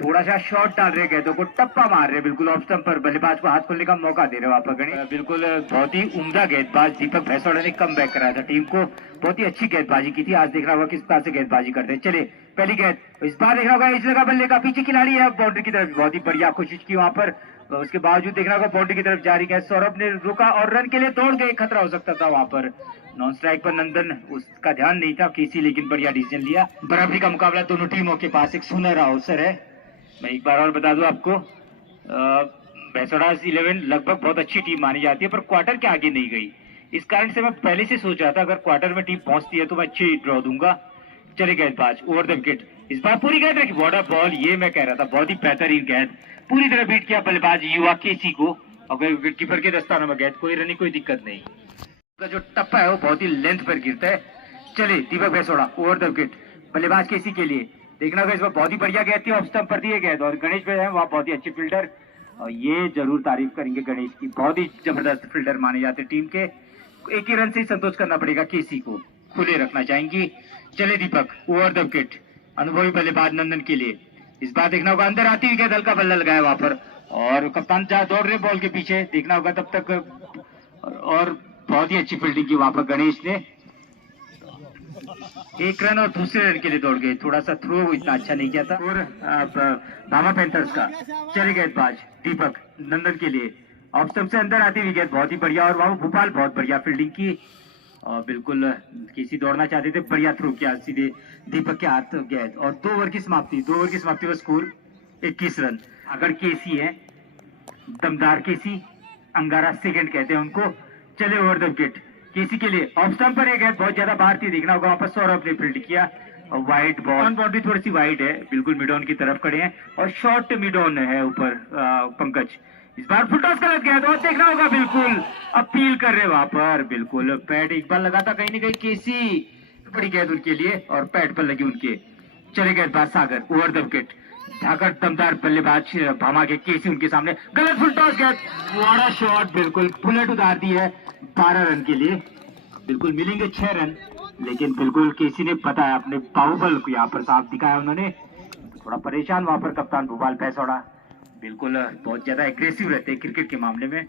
थोड़ा सा शॉट डाल रहे गेंदों को टप्पा मार रहे। बिल्कुल ऑफ स्टंप पर बल्लेबाज को हाथ खोलने का मौका दे रहे वहां पर गणेश। बिल्कुल बहुत ही उम्दा गेंदबाज दीपक भैंसवाड़ा ने कम बैक कराया था टीम को। बहुत ही अच्छी गेंदबाजी की थी। आज देखना होगा किस प्रकार से गेंदबाजी करते हैं। चले पहली गेंद, इस बार देखना होगा इस जगह बल्ले का पीछे खिलाड़ी है बाउंड्री की तरफ। बहुत ही बढ़िया कोशिश की वहां पर, उसके बावजूद देखना होगा बाउंड्री की तरफ जारी है। सौरभ ने रुका और रन के लिए दौड़ गए। खतरा हो सकता था वहां पर। नॉन स्ट्राइक पर नंदन, उसका ध्यान नहीं था केसी, लेकिन बढ़िया डिसीजन लिया। बराबरी का मुकाबला दोनों टीमों के पास एक सुनहरा अवसर है। मैं एक बार और बता दूं आपको, भैंसवाड़ा 11 लगभग बहुत अच्छी टीम मानी जाती है पर क्वार्टर के आगे नहीं गई। इस कारण से मैं पहले से सोच रहा था अगर क्वार्टर में टीम पहुंचती है तो मैं अच्छी ड्रॉ दूंगा। चले गेंदबाज ओवर द विकेट इस बार पूरी गेंद रखी, बॉर्डर बॉल, ये मैं कह रहा था, बहुत ही बेहतरीन गेंद, पूरी तरह बीट किया बल्लेबाज युवा केसी को। अगर विकेट कीपर के दस्तानों में गेंद, कोई रनिंग, कोई दिक्कत नहीं। का जो टप्पा है वो बहुत ही लेंथ पर गिरता है। चले दीपक बेसोड़ा ओवर द विकेट, बल्लेबाज केसी के लिए। देखना होगा इस बार बहुत ही बढ़िया गेंद थी, ऑफ स्टंप पर दिए गेंद, और गणेश भाई है वहाँ बहुत ही अच्छे फील्डर, और ये जरूर तारीफ करेंगे गणेश की, बहुत ही जबरदस्त फील्डर माने जाते टीम के। एक ही रन से संतोष करना पड़ेगा केसी को, खुले रखना चाहेंगी। चले दीपक ओवर द विकेट, अनुभवी बल्लेबाज नंदन के लिए। इस बार देखना होगा अंदर आती हुई गेंद, हल्का बल्ला लगाया वहां पर, और कप्तान जा दौड़ रहे बॉल के पीछे, देखना होगा तब तक, और बहुत ही अच्छी फील्डिंग की वहां पर गणेश ने। एक रन और दूसरे रन के लिए दौड़ गए, थोड़ा सा थ्रो इतना अच्छा नहीं किया था। और भामा पैंथर्स का चले गेंदबाज दीपक नंदन के लिए, ऑफ स्टंप से अंदर आती हुई गेंद बहुत ही बढ़िया, और वहां भोपाल बहुत बढ़िया फील्डिंग की, और बिल्कुल केसी दौड़ना चाहते थे, बढ़िया थ्रो किया सीधे दीपक के हाथ गेंद, और 2 ओवर की समाप्ति, 2 ओवर की समाप्ति का स्कोर 21 रन। अगर केसी है, दमदार केसी, अंगारा सेकंड कहते हैं उनको। चले ओवर द विकेट केसी के लिए, ऑफ स्टंप पर एक गेंद बहुत ज्यादा बाहर थी, देखना होगा वहां पर सौरभ ने फील्ड किया, और वाइड बॉल, बाउंड्री थोड़ी सी वाइड है, बिल्कुल मिड ऑन की तरफ खड़े हैं, और शॉर्ट मिड ऑन है ऊपर पंकज। इस बार फुल टॉस गलत गया, तो देखना होगा बिल्कुल अपील कर रहे वहां पर, बिल्कुल पैड एक बार लगा था कहीं न कहीं केसी, बड़ी गेंद उनके लिए, और पैड पर लगी उनके। चले गेंदबाज सागर ओवर द विकेट, धाकड़ दमदार बल्लेबाज भामा के केसी उनके सामने, गलत फुल टॉस गेंद, बड़ा शॉट, बिल्कुल बुलेट उतार दी है 12 रन के लिए, बिल्कुल मिलेंगे 6 रन, लेकिन बिल्कुल केसी ने पता है अपने बाहुबल को यहाँ पर साफ दिखाया उन्होंने। थोड़ा परेशान वहां पर कप्तान भोपाल पैसौड़ा, बिल्कुल बहुत ज्यादा एग्रेसिव रहते हैं क्रिकेट के मामले में,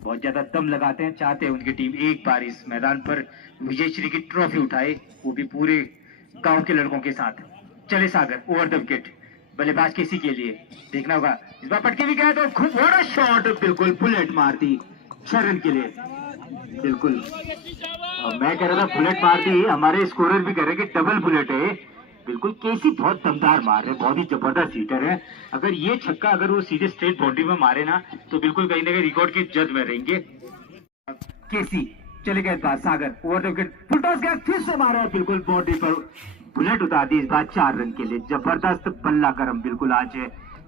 बहुत ज्यादा दम लगाते हैं, चाहते हैं उनकी टीम एक बार इस मैदान पर विजयश्री की ट्रॉफी उठाए, वो भी पूरे गांव के लड़कों के साथ। चले सागर ओवर द विकेट, बल्लेबाज केसी के लिए, देखना होगा इस बार पटके भी गया, तो खूब बड़ा शॉट, बिल्कुल बुलेट मार दी 6 रन के लिए, बिल्कुल। और मैं कह रहा था बुलेट मार दी, हमारे स्कोरर भी कह रहे कि डबल बुलेट है, बिल्कुल केसी बहुत दमदार मार रहे, बहुत ही जबरदस्त हिटर है। अगर ये छक्का अगर वो सीधे स्ट्रेट बाउंड्री में मारे ना, तो बिल्कुल कहीं ना कहीं रिकॉर्ड के जज में रहेंगे। केसी चले गए बात Sagar over the wicket, full toss गया, फिर से मारा है, बिल्कुल बाउंड्री पर बुलेट उतार दी, इस बार 4 रन के लिए। जबरदस्त बल्ला गरम बिल्कुल आज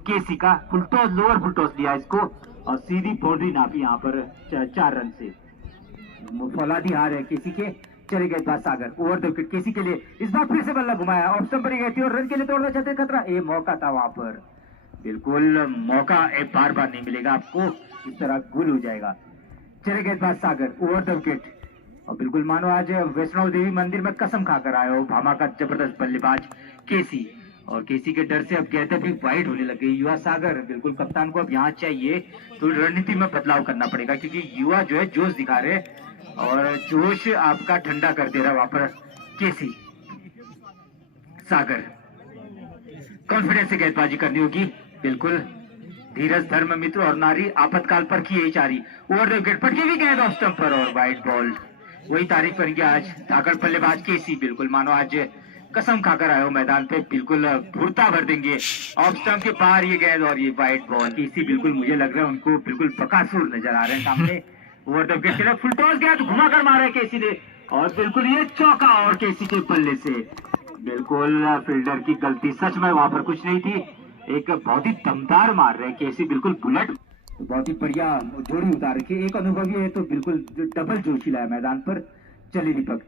केसी का, full toss lower full toss लिया इसको, और सीधी बाउंड्री नापी यहाँ पर 4 रन से। फौलादी हार है केसी के। चले गए बात सागर ओवर द विकेट केसी के लिए, इस बार फिर से बल्ला घुमाया, ऑफ स्टंप पर गई थी, और रन के लिए तोड़ना चाहते खतरा, ये मौका था वहां पर, बिल्कुल मौका बार बार नहीं मिलेगा आपको, इस तरह गुल हो जाएगा। चले गए बात सागर ओवर द विकेट, और बिल्कुल मानो आज वैष्णो देवी मंदिर में कसम खाकर आए हो, भामा का जबरदस्त बल्लेबाज केसी, और केसी के डर से अब कहते भी वाइड होने लगे युवा सागर, बिल्कुल कप्तान को अब यहाँ चाहिए तो रणनीति में बदलाव करना पड़ेगा, क्योंकि युवा जो है जोश दिखा रहे, और जोश आपका ठंडा कर दे रहा वहां पर केसी। सागर कॉन्फिडेंस से गेंदबाजी करनी होगी, बिल्कुल धीरज धर्म मित्र और नारी आपातकाल पर की यही चारी। ओवर द विकेट पटकी भी गेंद ऑफ स्टंप पर, और वाइड बॉल, वही तारीफ करेंगे आज धाकड़ बल्लेबाज केसी, बिल्कुल मानो आज कसम खाकर आए हो मैदान पे, बिल्कुल फुर्ता भर देंगे, ऑफ स्टंप के बाहर ये गेंद और ये वाइड बॉल। केसी बिल्कुल मुझे लग रहा है उनको बिल्कुल बकासुर नजर आ रहे हैं सामने। ओवर द विकेट चला, फुल टॉस गया तो घुमा कर मारा है केसी ने, और बिल्कुल ये चौका, और केसी के बल्ले से बिल्कुल फील्डर की गलती, सच में वहां पर कुछ नहीं थी, एक बहुत ही दमदार मार रहे हैं केसी, बिल्कुल बुलेट, बहुत ही बढ़िया जोड़ी उतार रखी, एक अनुभवी है तो बिल्कुल डबल जोशीला है मैदान पर। चले दीपक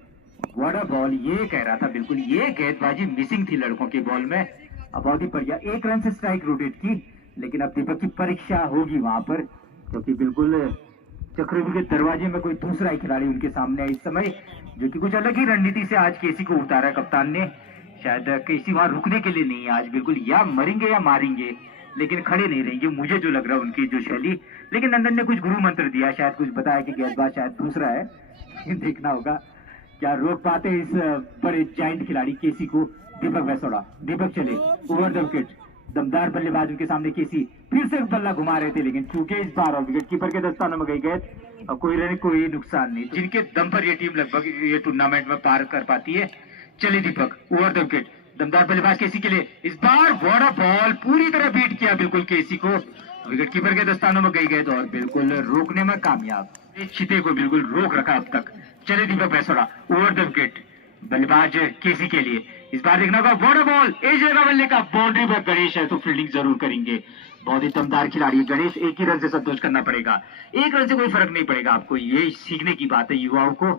वाड़ा बॉल, ये कह रहा था बिल्कुल ये गेंदबाजी मिसिंग थी लड़कों के बॉल में, अब बहुत ही बढ़िया 1 रन से स्ट्राइक रोटेट की, लेकिन अब दीपक की परीक्षा होगी वहां पर, क्योंकि बिल्कुल चक्रव्यूह के दरवाजे में कोई दूसरा ही खिलाड़ी उनके सामने है इस समय, जो कि कुछ अलग ही रणनीति से आज केसी को उतारा है कप्तान ने, शायद केसी वहां रुकने के लिए नहीं है आज, बिल्कुल या मरेंगे या मारेंगे, लेकिन खड़े नहीं रहेंगे, मुझे जो लग रहा है उनकी जो शैली। लेकिन नंदन ने कुछ गुरु मंत्र दिया, शायद कुछ बताया कि गेंदबाज शायद दूसरा है, देखना होगा क्या रोक पाते इस बड़े जायंट खिलाड़ी केसी को। दीपक बेसोड़ा, दीपक चले ओवर द विकेट, दमदार बल्लेबाज उनके सामने केसी, फिर से बल्ला घुमा रहे थे, लेकिन चूंकि इस बार विकेट कीपर के दस्तानों में गई गेंद, और कोई नुकसान नहीं, जिनके दम पर ये टीम लगभग ये टूर्नामेंट में पार कर पाती है। चले दीपक ओवर द विकेट, दमदार बल्लेबाज केसी के लिए, इस बार बड़ा बॉल पूरी तरह बीट किया बिल्कुल केसी को, विकेट कीपर के दस्तानों में गई गेंद, और बिल्कुल रोकने में कामयाब, चिते को बिल्कुल रोक रखा अब तक। चले दीपक बेसोड़ा ओवर द विकेट, बल्लेबाज केसी के लिए, इस बार देखना होगा बॉर्डर बॉल, एक जगह बल्ले का बाउंड्री पर गणेश है तो फील्डिंग जरूर करेंगे। बहुत ही दमदार खिलाड़ी है गणेश, एक ही रन से संतोष करना पड़ेगा, एक रन से कोई फर्क नहीं पड़ेगा आपको, ये सीखने की बात है युवाओं को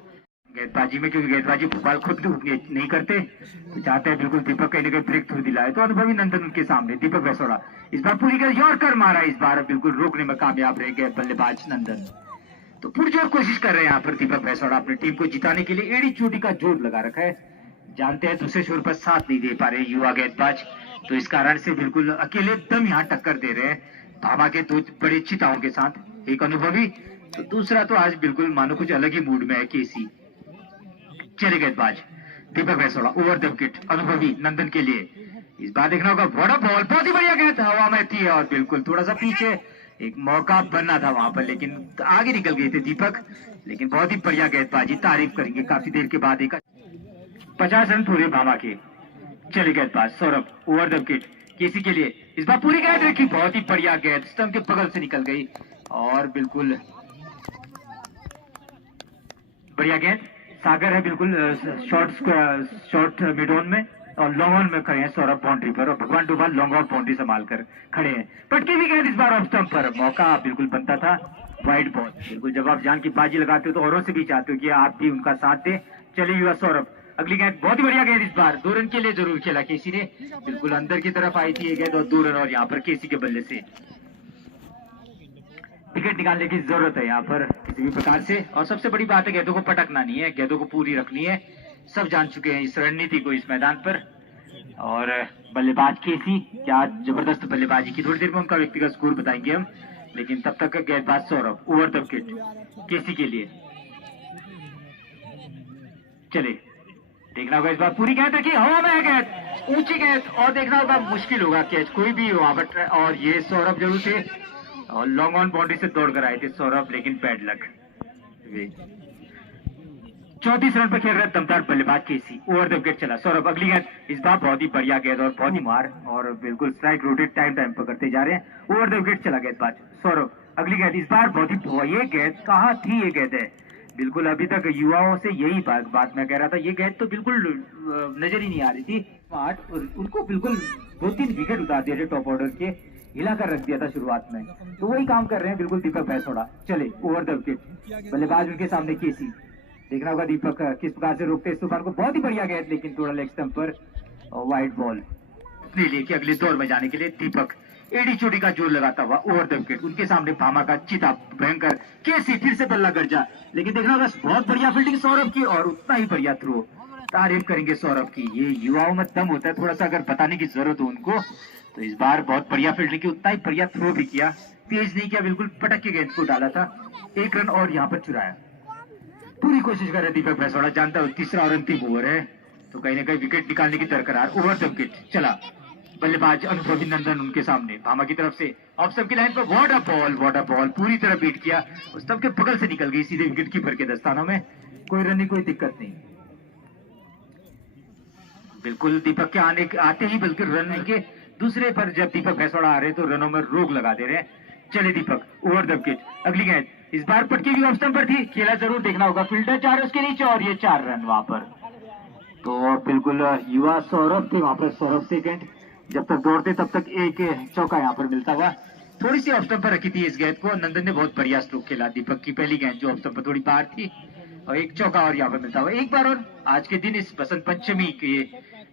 गेंदबाजी में, क्योंकि गेंदबाजी भोपाल खुद नहीं करते तो चाहते हैं बिल्कुल दीपक कहीं ना कहीं ब्रेक थ्रू दिलाए। तो अनुभवी नंदन उनके सामने, दीपक वैसोड़ा इस बार पूरी गेंद यॉर्कर मारा, इस बार बिल्कुल रोकने में कामयाब रह गए बल्लेबाज नंदन। तो पुरजोर कोशिश कर रहे हैं यहाँ पर दीपक वैसोड़ा अपनी टीम को जिताने के लिए, एड़ी चोटी का जोर लगा रखा है। जानते हैं दूसरे छोर पर साथ नहीं दे पा रहे युवा गेंदबाज, तो इस कारण से बिल्कुल अकेले दम यहाँ टक्कर दे रहे हैं भाभा के दो बड़े चिताओं के साथ, एक अनुभवी तो दूसरा तो आज बिल्कुल मानो कुछ अलग ही मूड में है केसी। चले गेंदबाज दीपक वैसोड़ा, ओवर द विकेट अनुभवी नंदन के लिए, इस बार देखना होगा बड़ा बॉल, बहुत ही बढ़िया गेंद हवा में थी और बिल्कुल थोड़ा सा पीछे एक मौका बनना था वहां पर, लेकिन आगे निकल गए थे दीपक, लेकिन बहुत ही बढ़िया गेंदबाजी, तारीफ करेंगे काफी देर के बाद। एक 50 रन पूरे भामा के। चले गेंदबाज सौरभ, ओवर द विकेट केसी के लिए, इस बार पूरी गेंद रखी, बहुत ही बढ़िया गेंद स्टंप के बगल से निकल गई और बिल्कुल बढ़िया गेंद। सागर है बिल्कुल शॉर्ट मिड ऑन में और लॉन्ग ऑन में खड़े हैं सौरभ बाउंड्री पर, और भगवान डोभाल लॉन्ग ऑन बाउंड्री संभाल कर खड़े हैं। पटकी भी गेंद इस बार ऑफ स्टंप पर, मौका बिल्कुल बनता था, वाइड बॉल। बिल्कुल जब आप जान की बाजी लगाते हो तो औरों से भी चाहते हो कि आप भी उनका साथ दें। चले युवा सौरभ, अगली गेंद बहुत ही बढ़िया गेंद, इस बार 2 रन के लिए जरूर खेला केसी ने, बिल्कुल अंदर की तरफ आई थी ये गेंद और 2 रन, और यहाँ पर केसी के बल्ले से विकेट निकालने की जरूरत है यहाँ पर किसी भी प्रकार से। और सबसे बड़ी बात है गेंदों को पटकना नहीं है, गेंदों को पूरी रखनी है, सब जान चुके हैं इस रणनीति को इस मैदान पर। और बल्लेबाज केसी, क्या जबरदस्त बल्लेबाजी की, थोड़ी देर में उनका व्यक्तिगत स्कोर बताएंगे हम, लेकिन तब तक गेंदबाज सौरभ, ओवर द विकेट केसी के लिए। चले देखना होगा इस बार पूरी गेंद रखी, हवा में गेंद, ऊंची गेंद, और देखना होगा मुश्किल होगा कैच कोई भी वहां पर, और ये सौरभ जरूर थे और लॉन्ग ऑन बाउंड्री से दौड़ कर आए थे सौरभ, लेकिन बैड लक। 34 रन पर खेल रहे दमदार बल्लेबाज केसी, ओवर द विकेट चला सौरभ, अगली गेंद इस बार बहुत ही बढ़िया गेंद और बहुत ही मार, और बिल्कुल स्ट्राइक रोटेट टाइम पर करते जा रहे हैं, ओवर द विकेट चला गेंदबाज सौरभ, अगली गेंद इस बार बहुत ही, ये गेंद कहाँ थी, ये गेंद है बिल्कुल अभी तक युवाओं से यही बात मैं कह रहा था, ये गेंद तो बिल्कुल नजर ही नहीं आ रही थी, उनको बिल्कुल 2-3 विकेट उतार दिए थे टॉप ऑर्डर के, हिला कर रख दिया था शुरुआत में, तो वही काम कर रहे हैं बिल्कुल दीपक वैसोड़ा। चले ओवर द विकेट, बल्लेबाज उनके सामने केसी, देखना होगा दीपक किस प्रकार से रोकते इस तूफान को, बहुत ही बढ़िया गेंद लेकिन थोड़ा लेग स्टंप पर वाइड बॉल लेके अगले दौर में जाने के लिए दीपक एडी चोटी का जोर लगाता हुआ ओवर द विकेट, उनके सामने भामा का चिता भयंकर, केसी फिर से बल्ला गर्जा, लेकिन देखना होगा बहुत बढ़िया फील्डिंग सौरभ की और उतना ही बढ़िया थ्रो, तारीफ करेंगे सौरभ की, ये युवाओं में दम होता है थोड़ा सा अगर बताने की जरूरत हो उनको, तो इस बार बहुत बढ़िया फील्डिंग की, उतना ही बढ़िया थ्रो भी किया, तेज नहीं किया, बिल्कुल पटक के गेंद को डाला था, 1 रन और यहाँ पर चुराया। पूरी कोशिश कर रहे दीपक वैसोड़ा, जानता है तीसरा और अंतिम ओवर है तो कहीं ना कहीं विकेट निकालने की दरकरार, ओवर द विकेट चला, बल्लेबाज अनुभवी नंदन उनके सामने, भामा की तरफ से ऑफ स्टंप की लाइन पर वाटर बॉल पूरी तरह बीट किया, उस स्टंप के बगल से निकल गई सीधे विकेट कीपर के दस्तानों में, कोई रन नहीं, कोई दिक्कत नहीं, बिल्कुल दीपक के आते ही बल्कि रन के दूसरे पर जब दीपक वैसोड़ा आ रहे तो रनों में रोक लगा दे रहे हैं। चले दीपक ओवर द विकेट, अगली गेंद इस बार पटकी भी ऑफ स्टंप पर थी, खेला जरूर, देखना होगा फील्डर 4 उसके नीचे और ये 4 रन वहां पर, तो बिल्कुल युवा सौरभ थे वहां पर, सौरभ सेकंड, जब तक दौड़ते तब तक एक चौका यहाँ पर मिलता हुआ, थोड़ी सी ऑफ स्टंप पर रखी थी इस गेंद को, नंदन ने बहुत बढ़िया स्ट्रोक खेला, दीपक की पहली गेंद जो ऑफ स्टंप पर थोड़ी बाहर थी, और एक चौका और यहाँ पर मिलता हुआ। एक बार और आज के दिन इस बसंत पंचमी के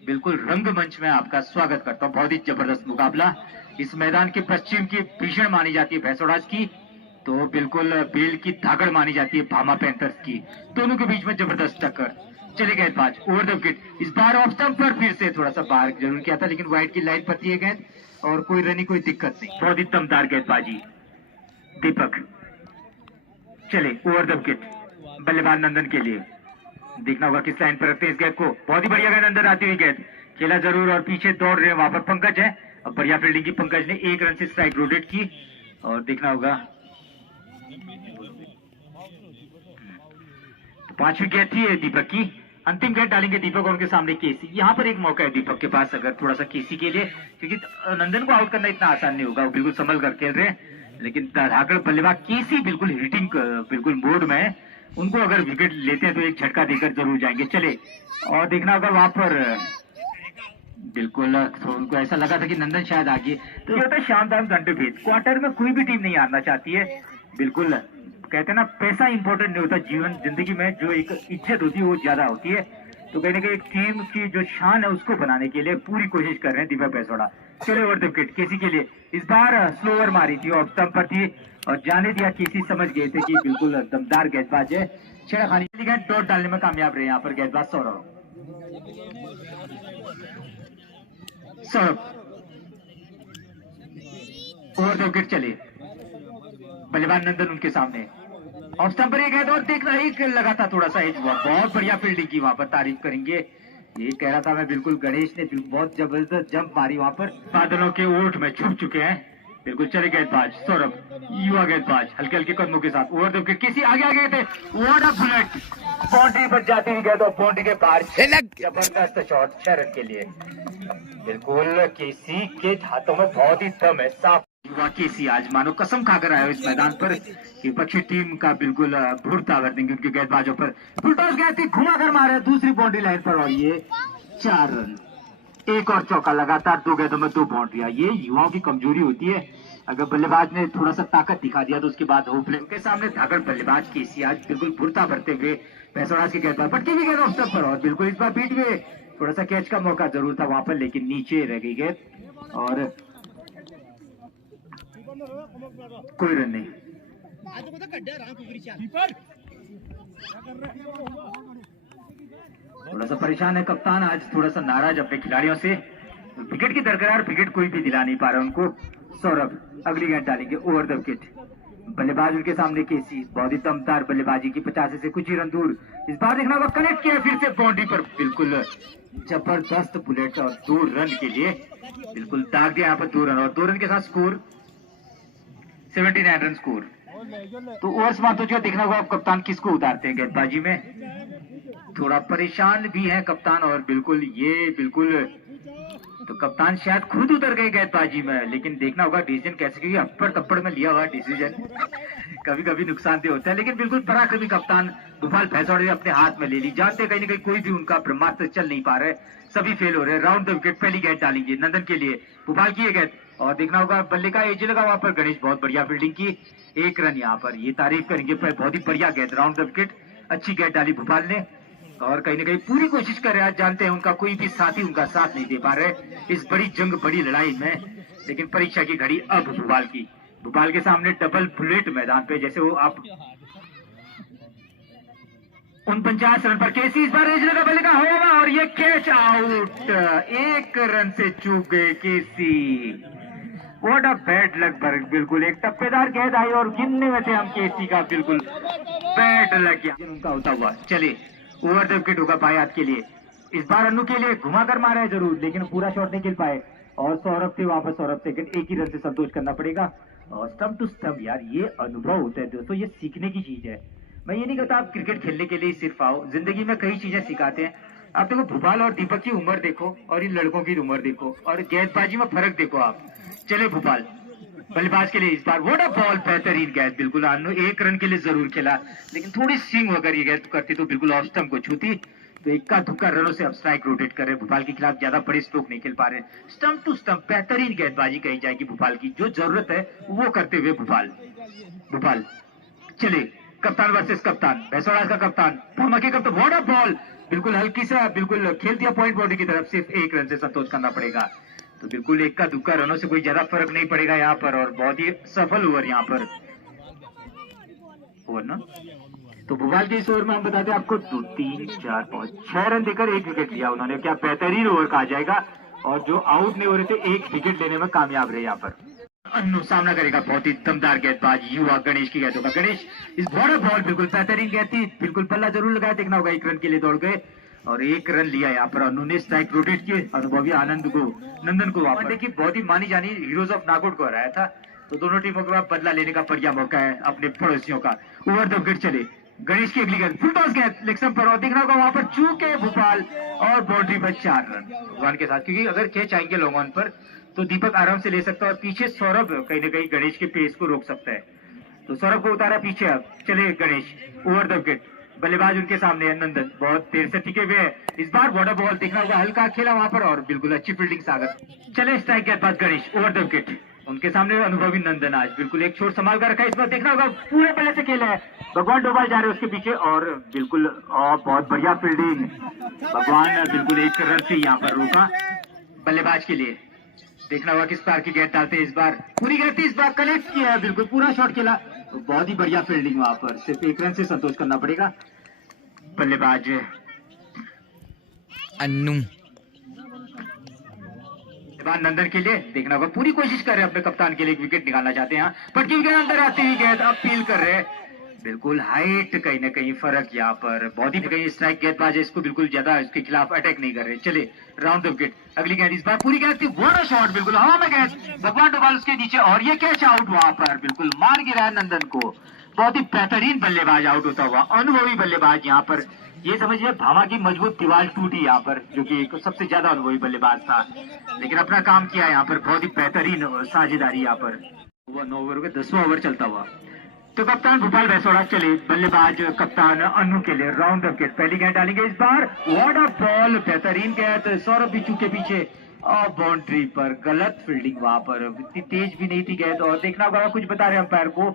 बिल्कुल रंगमंच में आपका स्वागत करता हूँ, बहुत ही जबरदस्त मुकाबला, इस मैदान के पश्चिम की भीषण मानी जाती है भैंसोड़ास की, तो बिल्कुल बेल की धाकड़ मानी जाती है भामा पैंथर्स की, दोनों के बीच में जबरदस्त टक्कर। चले गेंदबाज ओवर द विकेट, इस बार ऑफ स्टंप पर फिर से थोड़ा सा बाहर जरूर किया था, लेकिन वाइड की लाइन पर थी गेंद और कोई रनी कोई दिक्कत नहीं, बहुत ही दमदार गेंदबाजी दीपक। चले ओवर द विकेट, बल्लेबाज नंदन के लिए, देखना होगा किस लाइन पर रखते हैं इस गेंद को, बहुत ही बढ़िया गेंद अंदर आती हुई गेंद, खेला जरूर और पीछे दौड़ रहे हैं वहां पर पंकज है, अब बढ़िया फील्डिंग की पंकज ने, 1 रन से स्ट्राइक रोटेट की, और देखना होगा तो 5वीं गेंद थी दीपक की, अंतिम गेंद डालेंगे दीपक और उनके सामने केसी, यहाँ पर एक मौका है दीपक के पास अगर थोड़ा सा केसी के लिए, क्योंकि नंदन को आउट करना इतना आसान नहीं होगा, वो बिल्कुल संभल कर खेल रहे हैं, लेकिन धाकड़ बल्लेबाज केसी बिल्कुल हिटिंग बिल्कुल मोड में है, उनको अगर विकेट लेते हैं तो एक झटका देकर जरूर जाएंगे। चले और देखना होगा वहां पर बिल्कुल, तो उनको ऐसा लगा था कि नंदन शायद आगे, तो ये होता है शाम दाम दंड भेद। क्वार्टर में कोई भी टीम नहीं हारना चाहती है। बिल्कुल कहते हैं ना, पैसा इंपॉर्टेंट नहीं होता जीवन जिंदगी में, जो एक इज्जत होती है वो ज्यादा होती है। तो कहीं ना कहीं एक टीम की जो शान है उसको बनाने के लिए पूरी कोशिश कर रहे हैं दिव्या पैसोड़ा। चले ओवर द विकेट केसी के लिए, इस बार स्लो ओवर मारी थी और स्टंप पर थी और जाने दिया। केसी समझ गए थे कि बिल्कुल दमदार गेंदबाज है, छेड़खानी के लिए डॉट डालने में कामयाब रहे यहाँ पर गेंदबाज सौरभ। ओवर द विकेट चले, बल्लेबाज नंदन उनके सामने, ऑफ स्टंप पर एक है और देखना एक लगा था, थोड़ा सा एज हुआ। बहुत बढ़िया फील्डिंग की वहां पर, तारीफ करेंगे। ये कह रहा था मैं, बिल्कुल गणेश ने बहुत जबरदस्त जंप मारी वहां पर, बादलों के ओट में छुप चुके हैं। बिल्कुल चले गेंदबाज सौरभ, युवा गेंदबाज हल्के हल्के कदमों के साथ ओवर द विकेट। किसी आगे आगे थे, व्हाट अ बुलेट, बाउंड्री बच जाती हुई गेंद और बाउंड्री के पार, जबरदस्त शॉट 6 रन के लिए। बिल्कुल केसी के हाथों में बहुत ही दम है, साफ युवा केसी आज मानो कसम खाकर आया इस मैदान पर कि विपक्षी टीम का बिल्कुल भूरता कर देंगे उनके गेंदबाजों पर। फुल टॉस गया थी, घुमा कर मारे दूसरी बाउंड्री लाइन पर और ये 4 रन। एक और चौका, लगातार 2 गेंदों में 2 बाउंड्रियां। ये युवाओं की कमजोरी होती है, अगर बल्लेबाज ने थोड़ा सा ताकत दिखा दिया तो उसके बाद हो प्ले के सामने धाकड़ बल्लेबाज केसी आज बिल्कुल भूरता भरते हुए पैसोड़ा के गेंदबाज पटकी भी गेंद ऑफ पर, और बिल्कुल इस बार बीट में थोड़ा सा कैच का मौका जरूर था वहां पर, लेकिन नीचे रह गई गेंद और कोई रन नहीं। थोड़ा सा परेशान है कप्तान आज, थोड़ा सा नाराज अपने खिलाड़ियों से। विकेट की दरकरार, विकेट कोई भी दिला नहीं पा रहा उनको। सौरभ अगली गेंद डालेंगे ओवर द विकेट, बल्लेबाज उनके सामने केसी, बहुत ही दमदार बल्लेबाजी की, 50 से कुछ ही रन दूर। इस बार देखना होगा, कनेक्ट किया फिर से बाउंड्री पर, बिल्कुल जबरदस्त बुलेट और 2 रन के लिए बिल्कुल दाग दिया यहाँ पर 2 रन, और 2 रन के साथ स्कोर 79 रन स्कोर। तो ओवर समाप्त हो चुका, देखना होगा कप्तान किसको उतारते हैं गेंदबाजी में। थोड़ा परेशान भी है कप्तान, और बिल्कुल ये बिल्कुल तो कप्तान शायद खुद उतर गए गेंदबाजी में, लेकिन देखना होगा डिसीजन कैसे, क्योंकि अप्पड़ तप्पड़ में लिया हुआ डिसीजन कभी कभी नुकसानदेह होता है। लेकिन बिल्कुल पराक्रमी कप्तान भोपाल पैसोड़ा ने अपने हाथ में ले ली, जानते कहीं ना कहीं कोई भी उनका ब्रह्मास्त्र चल नहीं पा रहे, सभी फेल हो रहे। राउंड द विकेट पहली गेंद डालेंगे नंदन के लिए, भोपाल की ये गेंद, और देखना होगा बल्ले का एज लगा वहां पर, गणेश बहुत बढ़िया फील्डिंग की, 1 रन यहाँ पर, ये तारीफ करेंगे, बहुत ही बढ़िया गेंद, राउंड द विकेट, अच्छी गेंद डाली भोपाल ने, और कहीं ना कहीं पूरी कोशिश कर रहे हैं। जानते हैं उनका कोई भी साथी उनका साथ नहीं दे पा रहे इस बड़ी जंग, बड़ी लड़ाई में, लेकिन परीक्षा की घड़ी अब भोपाल की, भोपाल के सामने डबल बुलेट मैदान पे, जैसे वो आप 49 रन पर केसी, इस बार एज लगा बल्ले का होगा और ये कैच आउट, 1 रन से चूक गए केसी। व्हाट अ बैड लक, बिल्कुल एक टप्पेदार गेंद आई और गिनने में थे हम केसी का, बिल्कुल बैड लक उनका होता हुआ। चले ओवर द विकेट होगा बाएं हाथ के लिए, इस बार अन्नू के लिए घुमाकर मारा है जरूर, लेकिन पूरा शॉट नहीं खेल पाए, और सौरभ थे वहां पर, सौरभ सेकंड, 1 ही रन से संतोष करना पड़ेगा। और स्टंप टू स्टंप यार, ये अनुभव होता है दोस्तों, ये सीखने की चीज है। मैं ये नहीं कहता आप क्रिकेट खेलने के लिए सिर्फ आओ, जिंदगी में कई चीजें सिखाते हैं। आप देखो भोपाल और दीपक की उम्र देखो, और इन लड़कों की उम्र देखो, और गेंदबाजी में फर्क देखो आप। चले भोपाल बल्लेबाज के लिए, इस बार व्हाट अ बॉल, बेहतरीन गेंद, बिल्कुल अन्नू 1 रन के लिए जरूर खेला, लेकिन थोड़ी स्विंग अगर ये गेंद करती तो बिल्कुल ऑफ स्टंप को छूती। तो इक्का दुक्का रनों से अब स्ट्राइक रोटेट कर रहे हैं, भोपाल के खिलाफ ज्यादा बड़े स्ट्रोक नहीं खेल पा रहे। स्टंप टू स्टंप बेहतरीन गेंदबाजी कही जाएगी भोपाल की, जो जरूरत है वो करते हुए भोपाल चले कप्तान वर्सेस कप्तान, पैसोड़ा का कप्तान, धमाके कप्तान, व्हाट अ बॉल, बिल्कुल हल्की सा बिल्कुल खेल दिया पॉइंट बाउंड्री की तरफ, सिर्फ 1 रन से संतोष करना पड़ेगा। तो बिल्कुल इक्का दुक्का रनों से कोई ज्यादा फर्क नहीं पड़ेगा यहाँ पर, और बहुत ही सफल ओवर यहाँ पर ओवर ना। तो भोपाल के इस ओवर में हम बताते हैं आपको 2, 3, 4, 5, 6 रन देकर 1 विकेट लिया उन्होंने, क्या बेहतरीन ओवर कहा जाएगा, और जो आउट नहीं हो रहे थे 1 विकेट लेने में कामयाब रहे यहाँ पर। अन्नू सामना करेगा, बहुत ही दमदार गेंदबाज युवा गणेश की गेंद होगा, गणेश इस बॉर्डर बॉल, बिल्कुल बेहतरीन गेंद थी, बिल्कुल पल्ला जरूर लगाया, देखना होगा 1 रन के लिए दौड़ गए, और 1 रन लिया यहाँ पर। अन्नू ने स्ट्राइक रोटेट किए, अनुभवी आनंद को, नंदन को वापस, देखिए बहुत ही मानी जानी हीरोज ऑफ नागौर को हराया था, तो दोनों टीमों के बाद बदला लेने का बढ़िया मौका है अपने पड़ोसियों का। ओवर द विकेट चले, गणेश की अगली गेंद, फुल टॉस गेंद लेग स्टंप पर, और देखना होगा वहां पर चूके भोपाल, और बाउंड्री पर 4 रन भगवान के साथ, क्योंकि अगर कैच आएंगे लॉन्ग ऑन पर तो दीपक आराम से ले सकता है, और पीछे सौरभ कहीं ना कहीं गणेश के पेस को रोक सकता है। तो सौरभ को उतारा पीछे, अब चले गणेश ओवर द विकेट, बल्लेबाज उनके सामने है नंदन, बहुत देर से टिके हुए हैं। इस बार बॉर्डर बॉल देखना होगा, हल्का खेला वहां पर और बिल्कुल अच्छी फील्डिंग सागर। चले स्ट्राइक के पास गणेश, ओवर द विकेट। उनके सामने अनुभवी नंदन आज बिल्कुल एक छोर संभाल कर रखा है। इस बार देखना होगा, पूरे बल्ले से खेला है, भगवान डोभाल जा रहे हैं उसके पीछे और बिल्कुल बहुत बढ़िया फील्डिंग। भगवान बिल्कुल एक रन से यहाँ पर रोका बल्लेबाज के लिए। देखना होगा किस प्रकार की गेंद डालते हैं इस बार, पूरी गेंद थी इस बार, कलेक्ट किया है, बिल्कुल पूरा शॉट खेला, तो बहुत ही बढ़िया फील्डिंग वहां पर, सिर्फ एक रन से संतोष करना पड़ेगा। बल्लेबाज अन्नू नंदन के लिए देखना होगा, पूरी कोशिश कर रहे हैं अपने कप्तान के लिए एक विकेट निकालना चाहते हैं। पटकी विकेट अंदर आती हुई गेंद, अपील कर रहे हैं, बिल्कुल हाइट कहीं ना कहीं फर्क यहाँ पर, बहुत ही कहीं स्ट्राइक गेंदबाज है, इसको बिल्कुल ज्यादा इसके खिलाफ अटैक नहीं कर रहे। चले राउंड द विकेट, अगली गेंद इस बार पूरी गेंद थी, व्हाट अ शॉट, बिल्कुल हवा में गेंद, भगवान डोभाल उसके नीचे और ये कैच आउट वहां पर, बिल्कुल मार गिरा है नंदन को। बहुत ही बेहतरीन बल्लेबाज आउट होता हुआ, अनुभवी बल्लेबाज यहाँ पर, ये समझिए भामा की मजबूत दीवार टूटी यहाँ पर, जो कि एक सबसे ज्यादा अनुभवी बल्लेबाज था, लेकिन अपना काम किया यहाँ पर, बहुत ही बेहतरीन साझेदारी यहाँ पर। 9 ओवर के 10वां ओवर चलता हुआ, तो कप्तान भोपाल भैंसवाड़ा चले, बल्लेबाज कप्तान अन्नू के लिए राउंड द विकेट, पहली गेंद डालेंगे इस बार, व्हाट अ बॉल, बेहतरीन गेंद, सौरभ बिच्छू के पीछे और बाउंड्री पर, गलत फील्डिंग वहां पर, इतनी तेज भी नहीं थी गेंद, और देखना होगा कुछ बता रहे अंपायर को,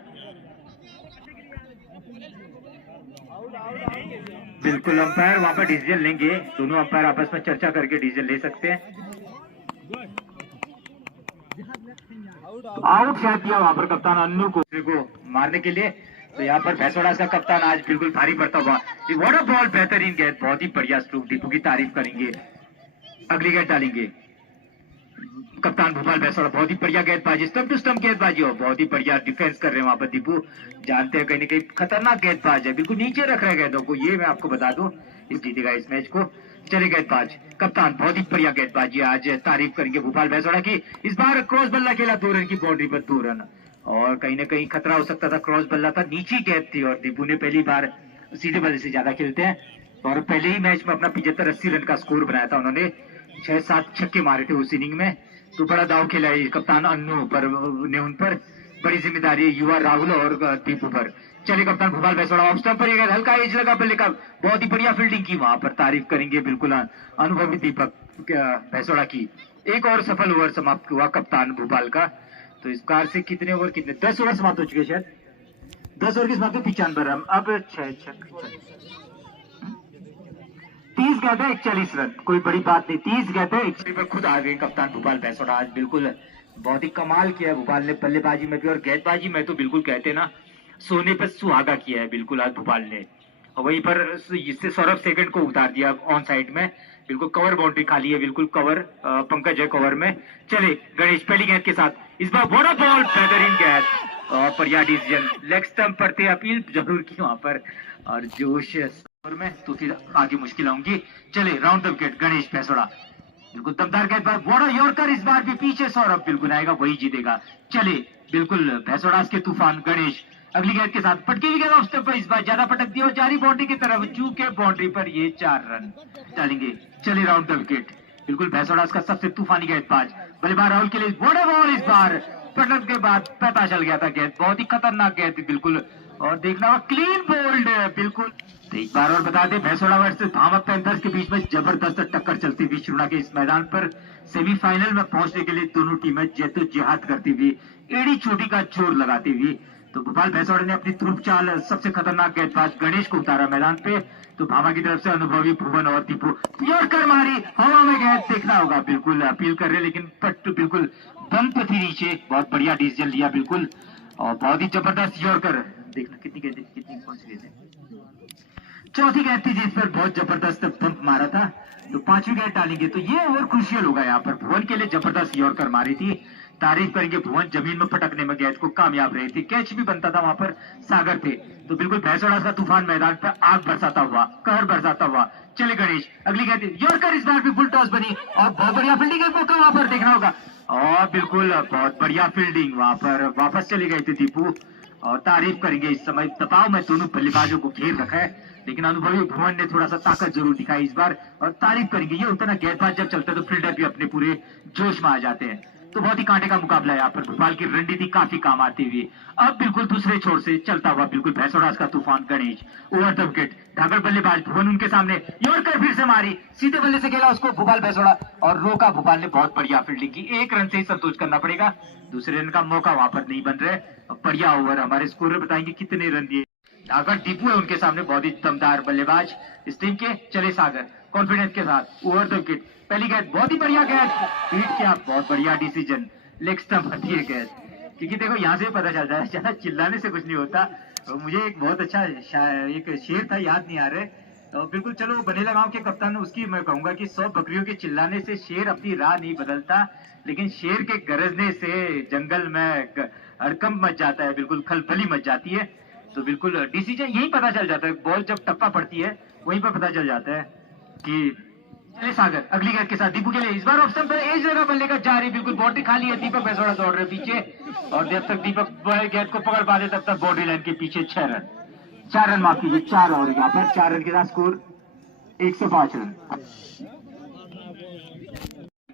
बिल्कुल अंपायर वहां पर डिसीजन लेंगे, दोनों अंपायर आपस में चर्चा करके डिसीजन ले सकते हैं। आउट शायद दिया वहां पर कप्तान अन्नू को मारने के लिए, तो यहाँ पर भैंसवाड़ा का कप्तान आज बिल्कुल भारी पड़ता हुआ, व्हाट अ बॉल, बेहतरीन गेंद, बहुत ही बढ़िया स्ट्रोक, दीपू की तारीफ करेंगे। अगली गेंद डालेंगे कप्तान भोपाल भैंसवाड़ा, बहुत ही बढ़िया गेंदबाजी, स्टंप टू स्टंप गेंदबाजी और बहुत ही बढ़िया डिफेंस कर रहे हैं वहां पर दीपू, जानते हैं कहीं ना कहीं खतरनाक गेंदबाज है, बिल्कुल नीचे रख रहे हैं गेंदों को, ये मैं आपको बता दूं, इस जीतेगा इस मैच को। चले गेंदबाज कप्तान, बहुत ही बढ़िया गेंदबाजी, आज तारीफ करेंगे भोपाल भैंसवाड़ा की। इस बार क्रॉस बल्ला खेला, 2 रन की बाउंड्री पर 2 रन, और कहीं ना कहीं खतरा हो सकता था, क्रॉस बल्ला था, नीची गेंद थी, और दीपू ने पहली बार सीधे बल्ले से ज्यादा खेलते हैं, और पहले ही मैच में अपना 75-80 रन का स्कोर बनाया था उन्होंने, 6-7 छक्के मारे थे उस इनिंग में, तो बड़ा दाव खेला है कप्तान अन्नू पर ने, उन पर बड़ी जिम्मेदारी युवा राहुल और दीपू पर। चलिए कप्तान भोपाल भैंसवाड़ा ऑफ स्टंप पर ये हल्का एज लगा बल्ले का, बहुत ही बढ़िया फील्डिंग की वहां पर, तारीफ करेंगे बिल्कुल अनुभवी दीपक भैंसवाड़ा की। एक और सफल ओवर समाप्त हुआ कप्तान भोपाल का, तो इस कार से कितने ओवर, कितने 10 ओवर समाप्त हो चुके, शायद 10 ओवर की समाप्त, 95 रन, अब 30 गेंद है 41 रन, कोई बड़ी बात नहीं, 30 गेंद है 41 पर खुद आ गए कप्तान भोपाल भैंसवाड़ा, आज बिल्कुल बहुत ही कमाल किया है भोपाल ने, बल्लेबाजी में भी और गेंदबाजी में तो बिल्कुल कहते ना सोने पर सुहागा किया है बिल्कुल आज भोपाल ने, और वहीं पर इससे सौरभ सेकंड को उतार दिया ऑन साइड में, बिल्कुल कवर बाउंड्री खाली है, बिल्कुल कवर पंकज है कवर में। चले गणेश पहली गेंद के साथ, इस बार बड़ा बॉल, बेहतरीन गेंद और बढ़िया डिसीजन, लेग स्टंप पर थे, अपील जरूर की वहां पर, और जोश में तो फिर आगे मुश्किल आऊंगी। चले round the wicket, Ganesh Bhainswada बिल्कुल दमदार गेंदबाज, बड़ा यॉर्कर, इस बार भी पीछे सौरभ बिल्कुल आएगा, वही जीतेगा। चले बिल्कुल भैंसवाड़ा के तूफान गणेश, अगली गेंद के साथ पटकी हुई गेंद ऑफ स्टंप पर, इस बार ज्यादा पटक दिया और जारी बाउंड्री की तरफ, चूके बाउंड्री पर ये 4 रन डालेंगे। चले राउंड द विकेट, बिल्कुल भैंसवाड़ा का सबसे तूफानी गेंदबाज, बल्लेबाज राहुल के लिए बड़ा बॉल, इस बार पटक के बाद पता चल गया था गेंद, बहुत ही खतरनाक गेंद थी बिल्कुल, और देखना हुआ क्लीन बोल्ड बिल्कुल। तो एक बार और बता दें, भैंसवाड़ा वर्सेस भामा पैंथर्स के बीच में जबरदस्त टक्कर चलती हुई शुरू के इस मैदान पर, सेमीफाइनल में पहुंचने के लिए दोनों टीमें जद्दोजहद करती हुई, एड़ी चोटी का जोर लगाती हुई, तो भोपाल भैंसवाड़ा ने अपनी तुरुप चाल सबसे खतरनाक गेंदबाज गणेश को उतारा मैदान पे, तो भामा की तरफ से अनुभवी भुवन और दीपू यॉर्कर मारी, हवा में गेंद, देखना होगा बिल्कुल अपील कर रहे, लेकिन पट बिल्कुल बंद थी नीचे, बहुत बढ़िया डिसीजन लिया बिल्कुल, और बहुत ही जबरदस्त यॉर्कर, देखना कितनी गेंद, कितनी कौन सी गेंद, चौथी गेंद थी जिस पर बहुत जबरदस्त बंप मारा था, तो 5वीं गेंद डालेंगे, तो ये ओवर क्रूशियल होगा यहाँ पर, भुवन के लिए जबरदस्त यॉर्कर मारी थी, तारीफ करेंगे भुवन, जमीन में पटकने में गेंद को कामयाब रहे थे, कैच भी बनता था वहां पर, सागर थे, तो बिल्कुल भैंसवाड़ा का तूफान मैदान पर आग बरसाता हुआ, कहर बरसाता हुआ। चले गणेश, अगली गेंद यॉर्कर, इस बार भी फुल टॉस बनी और बहुत बढ़िया फील्डिंग है, मौका वहां पर देखना होगा, और बिल्कुल बहुत बढ़िया फील्डिंग वहां पर, वापस चले गए थे दीपू, और तारीफ करेंगे इस समय दबाव में दोनों बल्लेबाजों को घेर रखा है, लेकिन अनुभवी भुवन ने थोड़ा सा ताकत जरूर दिखाई इस बार, और तारीफ करेंगे, ये होता ना गेंदबाज जब चलता है तो फील्डर भी अपने पूरे जोश में आ जाते हैं। तो बहुत ही कांटे का मुकाबला है यहाँ पर। भोपाल की रणनीति काफी काम आती हुई अब बिल्कुल दूसरे छोर से चलता हुआ बिल्कुल भैंसोडास का तूफान गणेश ओवर द विकेट। धाकड़ बल्लेबाज भुवन उनके सामने यॉर्कर फिर से मारी, सीधे बल्ले से खेला उसको भोपाल भैंसोड़ा और रोका। भोपाल ने बहुत बढ़िया फील्डिंग की, एक रन से ही संतोष करना पड़ेगा, दूसरे रन का मौका वहां पर नहीं बन रहे। बढ़िया ओवर, हमारे स्कोर बताएंगे कितने रन दिए। धाकड़ दीपू है उनके सामने, बहुत ही दमदार बल्लेबाज इस टीम के। चले सागर कॉन्फिडेंस के साथ ओवर द विकेट, पहली गेंद बहुत ही बढ़िया गेंद, बीट किया, बहुत बढ़िया डिसीजन, लेग स्टंप हटी है गेंद। क्योंकि देखो यहाँ से पता चलता है ज्यादा चिल्लाने से कुछ नहीं होता। तो मुझे एक बहुत अच्छा एक शेर था, याद नहीं आ रहे, तो बिल्कुल चलो बनेला गांव के कप्तान उसकी मैं कहूंगा कि 100 बकरियों के चिल्लाने से शेर अपनी राह नहीं बदलता, लेकिन शेर के गरजने से जंगल में हड़कंप मच जाता है, बिल्कुल खलबली मच जाती है। तो बिल्कुल डिसीजन यही पता चल जाता है, बॉल जब टप्पा पड़ती है वहीं पर पता चल जाता है कि। चले सागर अगली गेंद के साथ दीपू के लिए, इस बार ऑप्शन पर एज लगा बल्ले का जा रही, बिल्कुल बाउंड्री खाली है। दीपक भैंसोड़ा दौड़ रहे पीछे और जब तक दीपक गेंद को पकड़ पाते तब तक बाउंड्री लाइन के पीछे 6 रन, 4 रन माफ कीजिए, 4 और यहाँ पर 4 रन के साथ स्कोर 105 रन।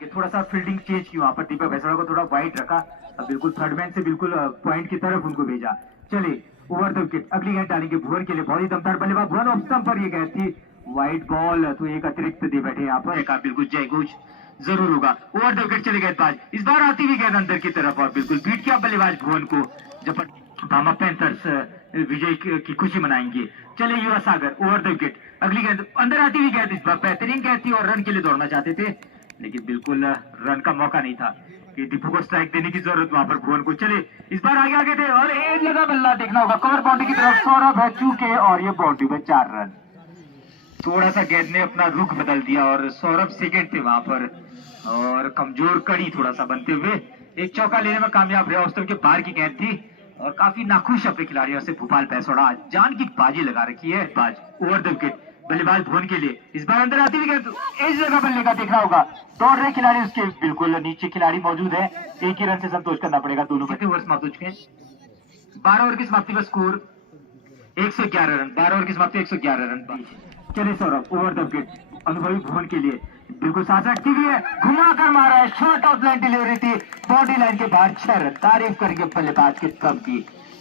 थोड़ा सा फील्डिंग चेंज की वहां पर, दीपक भैंसोड़ा को थोड़ा वाइड रखा, बिल्कुल थर्ड मैन से बिल्कुल पॉइंट की तरफ उनको भेजा। चले ओवर द विकेट अगली गेंद डालेंगे भुवन के लिए, बहुत ही दमदार बल्लेबाज भुवन, ऑफ स्टंप पर ये गेंद थी, वाइट बॉल, तो एक अतिरिक्त दे बैठे यहाँ पर, एक बिल्कुल जय घोष जरूर होगा। ओवर द विकेट चले गेंदबाज, इस बार आती हुई गेंद अंदर की तरफ और बिल्कुल बीट किया बल्लेबाज भुवन को। जब भामा पैंथर्स विजय की खुशी मनाएंगे। चले युवा सागर ओवर द विकेट अगली गेंद अंदर आती हुई गेंद, इस बार बेहतरीन गेंद थी और रन के लिए दौड़ना चाहते थे, लेकिन बिल्कुल रन का मौका नहीं था कि दीपू को स्ट्राइक देने की जरूरत वहां पर भुवन को। चले इस बार आगे थे और एज लगा बल्ला, देखना होगा कवर बाउंड्री की तरफ, सौरभ है चूके और ये बाउंड्री में 4 रन। थोड़ा सा गेंद ने अपना रुख बदल दिया और सौरभ सेकंड थे वहां पर और कमजोर कड़ी थोड़ा सा बनते हुए एक चौका लेने में कामयाब रहे। औसतन के बाहर की गेंद थी और काफी नाखुश अपने खिलाड़ियों से भोपाल भैंसोड़ा, जान की बाजी लगा रखी है बाज। ओवर द विकेट बल्लेबाज भुवन के लिए, इस बार अंदर आती हुई गेंद, एज लगा बल्ले का, देखना होगा दौड़ रहे खिलाड़ी उसके बिल्कुल नीचे खिलाड़ी मौजूद है, एक ही रन से संतोष करना पड़ेगा। दोनों कितने ओवर समाप्त हो चुके हैं? 12 ओवर की समाप्ति का स्कोर 111 रन, 12 ओवर की समाप्ति 111 रन। चले सौरभ ओवर द विकेट अनुभवी भुवन के लिए, बिल्कुल साथ अटकी हुई है, घुमा कर मारा है, शॉर्ट ऑफ लाइन डिलीवरी थी, बॉडी लाइन के बाहर 6 रन। तारीफ करेंगे बल्लेबाज के कम की,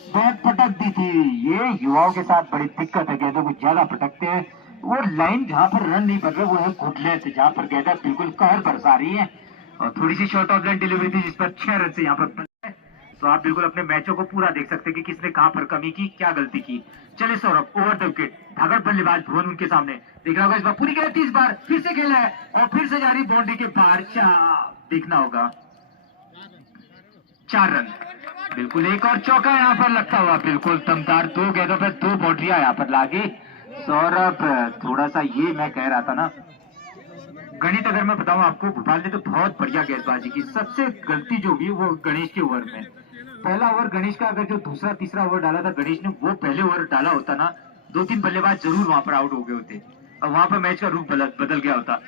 बहुत पटक दी थी। ये युवाओं के साथ बड़ी दिक्कत है, गेंदों को ज्यादा पटकते हैं, वो लाइन जहां पर रन नहीं बन रहे वो है घुटले से, जहां पर गेंदा बिल्कुल कहर बरसा रही है और थोड़ी सी शॉर्ट ऑफ लाइन डिलीवरी थी जिस पर 6 रन से यहाँ पर। तो आप बिल्कुल अपने मैचों को पूरा देख सकते हैं कि किसने कहां पर कमी की, क्या गलती की। चले सौरभ ओवर द विकेट धाकड़ बल्लेबाज भुवन उनके सामने, देखना होगा इस बार पूरी गेंद थी, इस बार फिर से खेला है और फिर से जा रही बाउंड्री के बाहर, देखना होगा 4 रन। बिल्कुल एक और चौका यहाँ पर लगता हुआ, बिल्कुल दमदार 2 गेंदों पर 2 बाउंड्रियां यहाँ पर लागी सौरभ। थोड़ा सा ये मैं कह रहा था ना, गणित अगर मैं बताऊं आपको, भोपाल ने तो बहुत बढ़िया गेंदबाजी की। सबसे गलती जो हुई वो गणेश के ओवर में, पहला ओवर गणेश का अगर जो दूसरा तीसरा ओवर डाला था गणेश ने, वो पहले ओवर डाला होता ना, 2-3 बल्लेबाज जरूर वहां पर आउट हो गए होते और वहां पर मैच का रुख बदल गया होता।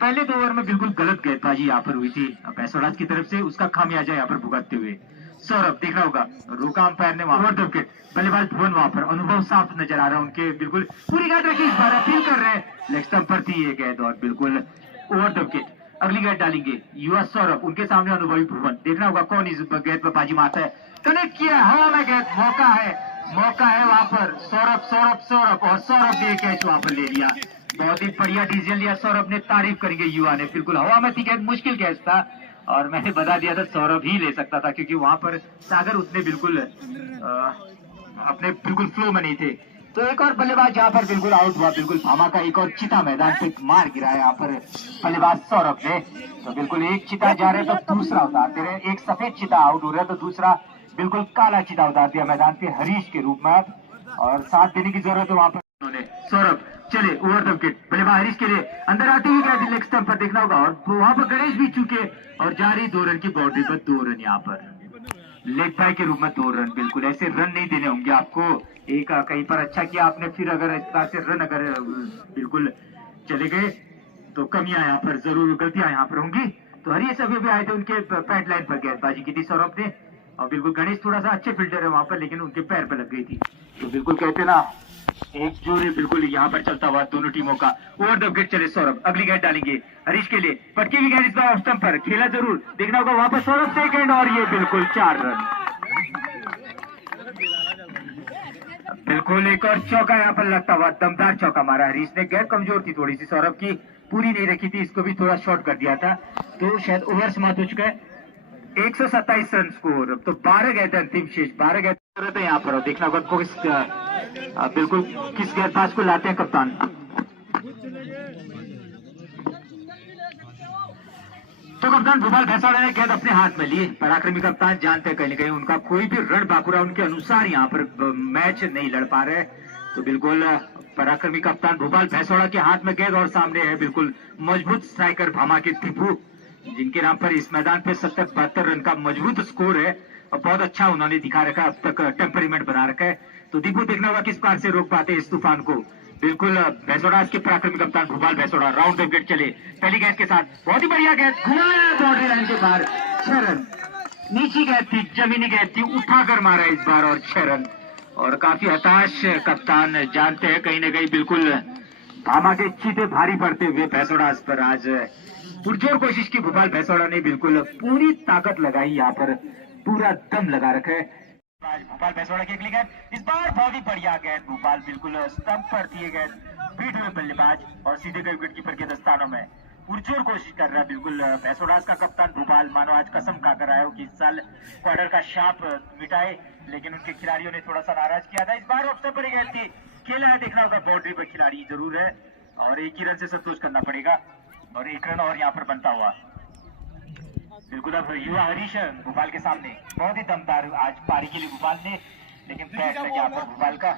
पहले 2 ओवर में बिल्कुल गलत गेंदबाजी यहाँ पर हुई थी भैंसोडास की तरफ से, उसका खामियाजा यहाँ पर भुगतते हुए सौरभ, देखना होगा रोका अंपायर ने वहां पर। बल्लेबाज भुवन वहां पर, अनुभव साफ नजर आ रहा है उनके, बिल्कुल पूरी गेंद रखी, इस बार अपील कर रहे हैं, लेग स्टंप पर थी ये गेंद और बिल्कुल ओवर द विकेट। अगली गेंद डालेंगे युवा सौरभ, उनके सामने अनुभवी भुवन, देखना होगा कौन इस गेंद पर बाजी मारता है। कनेक्ट किया हवा में गेंद, मौका है वहां पर, सौरभ और सौरभ ने कैच वहां पर ले लिया, बहुत ही बढ़िया डिसीजन लिया सौरभ ने, तारीफ करेंगे युवा ने। बिल्कुल हवा में थी गेंद, मुश्किल कैच था और मैंने बता दिया था सौरभ ही ले सकता था, क्योंकि वहां पर सागर उतने बिल्कुल अपने बिल्कुल फ्लो में नहीं थे। तो एक और बल्लेबाज यहाँ पर बिल्कुल आउट हुआ, बिल्कुल भामा का एक और चिता मैदान पे मार गिरा है यहाँ पर बल्लेबाज सौरभ ने। तो बिल्कुल एक चिता जा रहे तो दूसरा उतार दे रहे, एक सफेद चिता आउट हो रहा है तो दूसरा बिल्कुल काला चिता उतार दिया मैदान पे हरीश के रूप में, और साथ देने की जरूरत है वहां पर उन्होंने। सौरभ चले ओवर द विकेट बल्लेबाज हरीश के लिए, अंदर आते हुए गया लेग स्टंप पर, देखना होगा और वहां पर गणेश भी चुके और जा रही 2 रन की बाउंड्री पर, 2 रन यहाँ पर लेग बाय के रूप में 2 रन। बिल्कुल ऐसे रन नहीं देने होंगे आपको, एक कहीं पर अच्छा किया आपने, फिर अगर इस तरह से रन अगर बिल्कुल चले गए तो कमियां यहाँ पर जरूर, गलतियां यहाँ पर होंगी। तो हरीश अभी भी आए थे, उनके पैड लाइन पर गेंदबाजी की थी सौरभ ने और बिल्कुल गणेश थोड़ा सा अच्छे फील्डर है वहां पर, लेकिन उनके पैर पर लग गई थी। तो बिल्कुल कहते ना एक जोर बिल्कुल यहाँ पर चलता हुआ दोनों टीमों का। ओवर द विकेट चले सौरभ, अगली गेंद डालेंगे हरीश के लिए। पटकी हुई गेंद इस बार ऑफ स्टंप पर, खेला जरूर, देखना होगा वहां पर सौरभ से गेंद, और ये बिल्कुल 4 रन। बिल्कुल एक और चौका यहाँ पर लगता हुआ, दमदार चौका मारा हरीश ने। गेंद कमजोर थी थोड़ी सी सौरभ की, पूरी नहीं रखी थी, इसको भी थोड़ा शॉर्ट कर दिया था, तो शायद ओवर समाप्त हो चुका है। 127 रन स्कोर, तो 12 गेंद अंतिम शेष, 12 गेंद जरूरत है यहाँ पर। देखना होगा बिल्कुल किस गेंदबाज को लाते हैं कप्तान। तो कप्तान भोपाल भैंसवाड़ा ने गेंद अपने हाथ में लिए। पराक्रमी कप्तान जानते हैं कहीं न कहीं उनका कोई भी रण बाकुरा उनके अनुसार यहाँ पर मैच नहीं लड़ पा रहे, तो बिल्कुल पराक्रमी कप्तान भोपाल भैंसवाड़ा के हाथ में गेंद, और सामने है बिल्कुल मजबूत स्ट्राइकर भामा के दीपू, जिनके नाम पर इस मैदान पे 70-72 रन का मजबूत स्कोर है, और बहुत अच्छा उन्होंने दिखा रखा है, अब तक टेम्परीमेंट बना रखा है। तो दीपू देखना होगा किस प्रकार से रोक पाते हैं इस तूफान को। बिल्कुल भैंसवाड़ा के पराक्रमी कप्तान Bhopal Bhainswada round the wicket चले पहली गेंद के साथ, बहुत ही बढ़िया गेंद, घुमाया बाउंड्री लाइन के बाहर, 6 रन। नीची गेंद थी, जमीनी गेंद थी, उठाकर मारा इस बार और 6 रन। और काफी हताश कप्तान जानते हैं कहीं न कहीं बिल्कुल भामा के चीते भारी पड़ते हुए भैंसवाड़ा पर आज पुरजोर कोशिश की भोपाल भैंसवाड़ा ने, बिल्कुल पूरी ताकत लगाई यहाँ पर, पूरा दम लगा रखा है। भोपाल भैंसवाड़ा की अगली गेंद इस बार बहुत ही बढ़िया गेंद, भोपाल बिल्कुल स्टंप पर थी गेंद, बीट हुए बल्लेबाज और सीधे गए विकेट कीपर के दस्तानों में। पुरजोर कोशिश कर रहा है बिल्कुल भैंसवाड़ा का कप्तान भोपाल, मानो आज कसम खाकर आया हो कि इस साल क्वार्टर का शाप मिटाए, लेकिन उनके खिलाड़ियों ने थोड़ा सा नाराज किया था। इस बार ऑफ स्टंप पर गेंद थी, खेला है, देखना होगा बाउंड्री पर खिलाड़ी जरूर है, और एक ही रन से संतोष करना पड़ेगा, और 1 रन और यहाँ पर बनता हुआ। बिल्कुल अब युवा हरीश भोपाल के सामने, बहुत ही दमदार आज पारी के लिए भोपाल ने, लेकिन बैट लग यहाँ पर भोपाल का।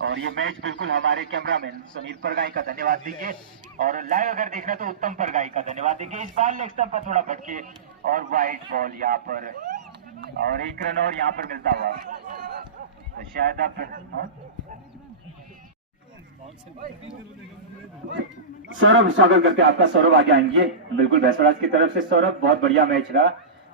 और ये मैच बिल्कुल हमारे कैमरामैन समीर परगाई का धन्यवाद देंगे, और लाइव अगर देखना तो उत्तम परगाई का धन्यवाद देंगे। इस बार लेग स्टंप पर थोड़ा भटके और वाइड बॉल यहाँ पर, और 1 रन और यहाँ पर मिलता हुआ, तो शायद अब सौरभ स्वागत करते हैं आपका। सौरभ आगे आएंगे बिल्कुल भैंसवाड़ा की तरफ से। सौरभ बहुत बढ़िया मैच रहा,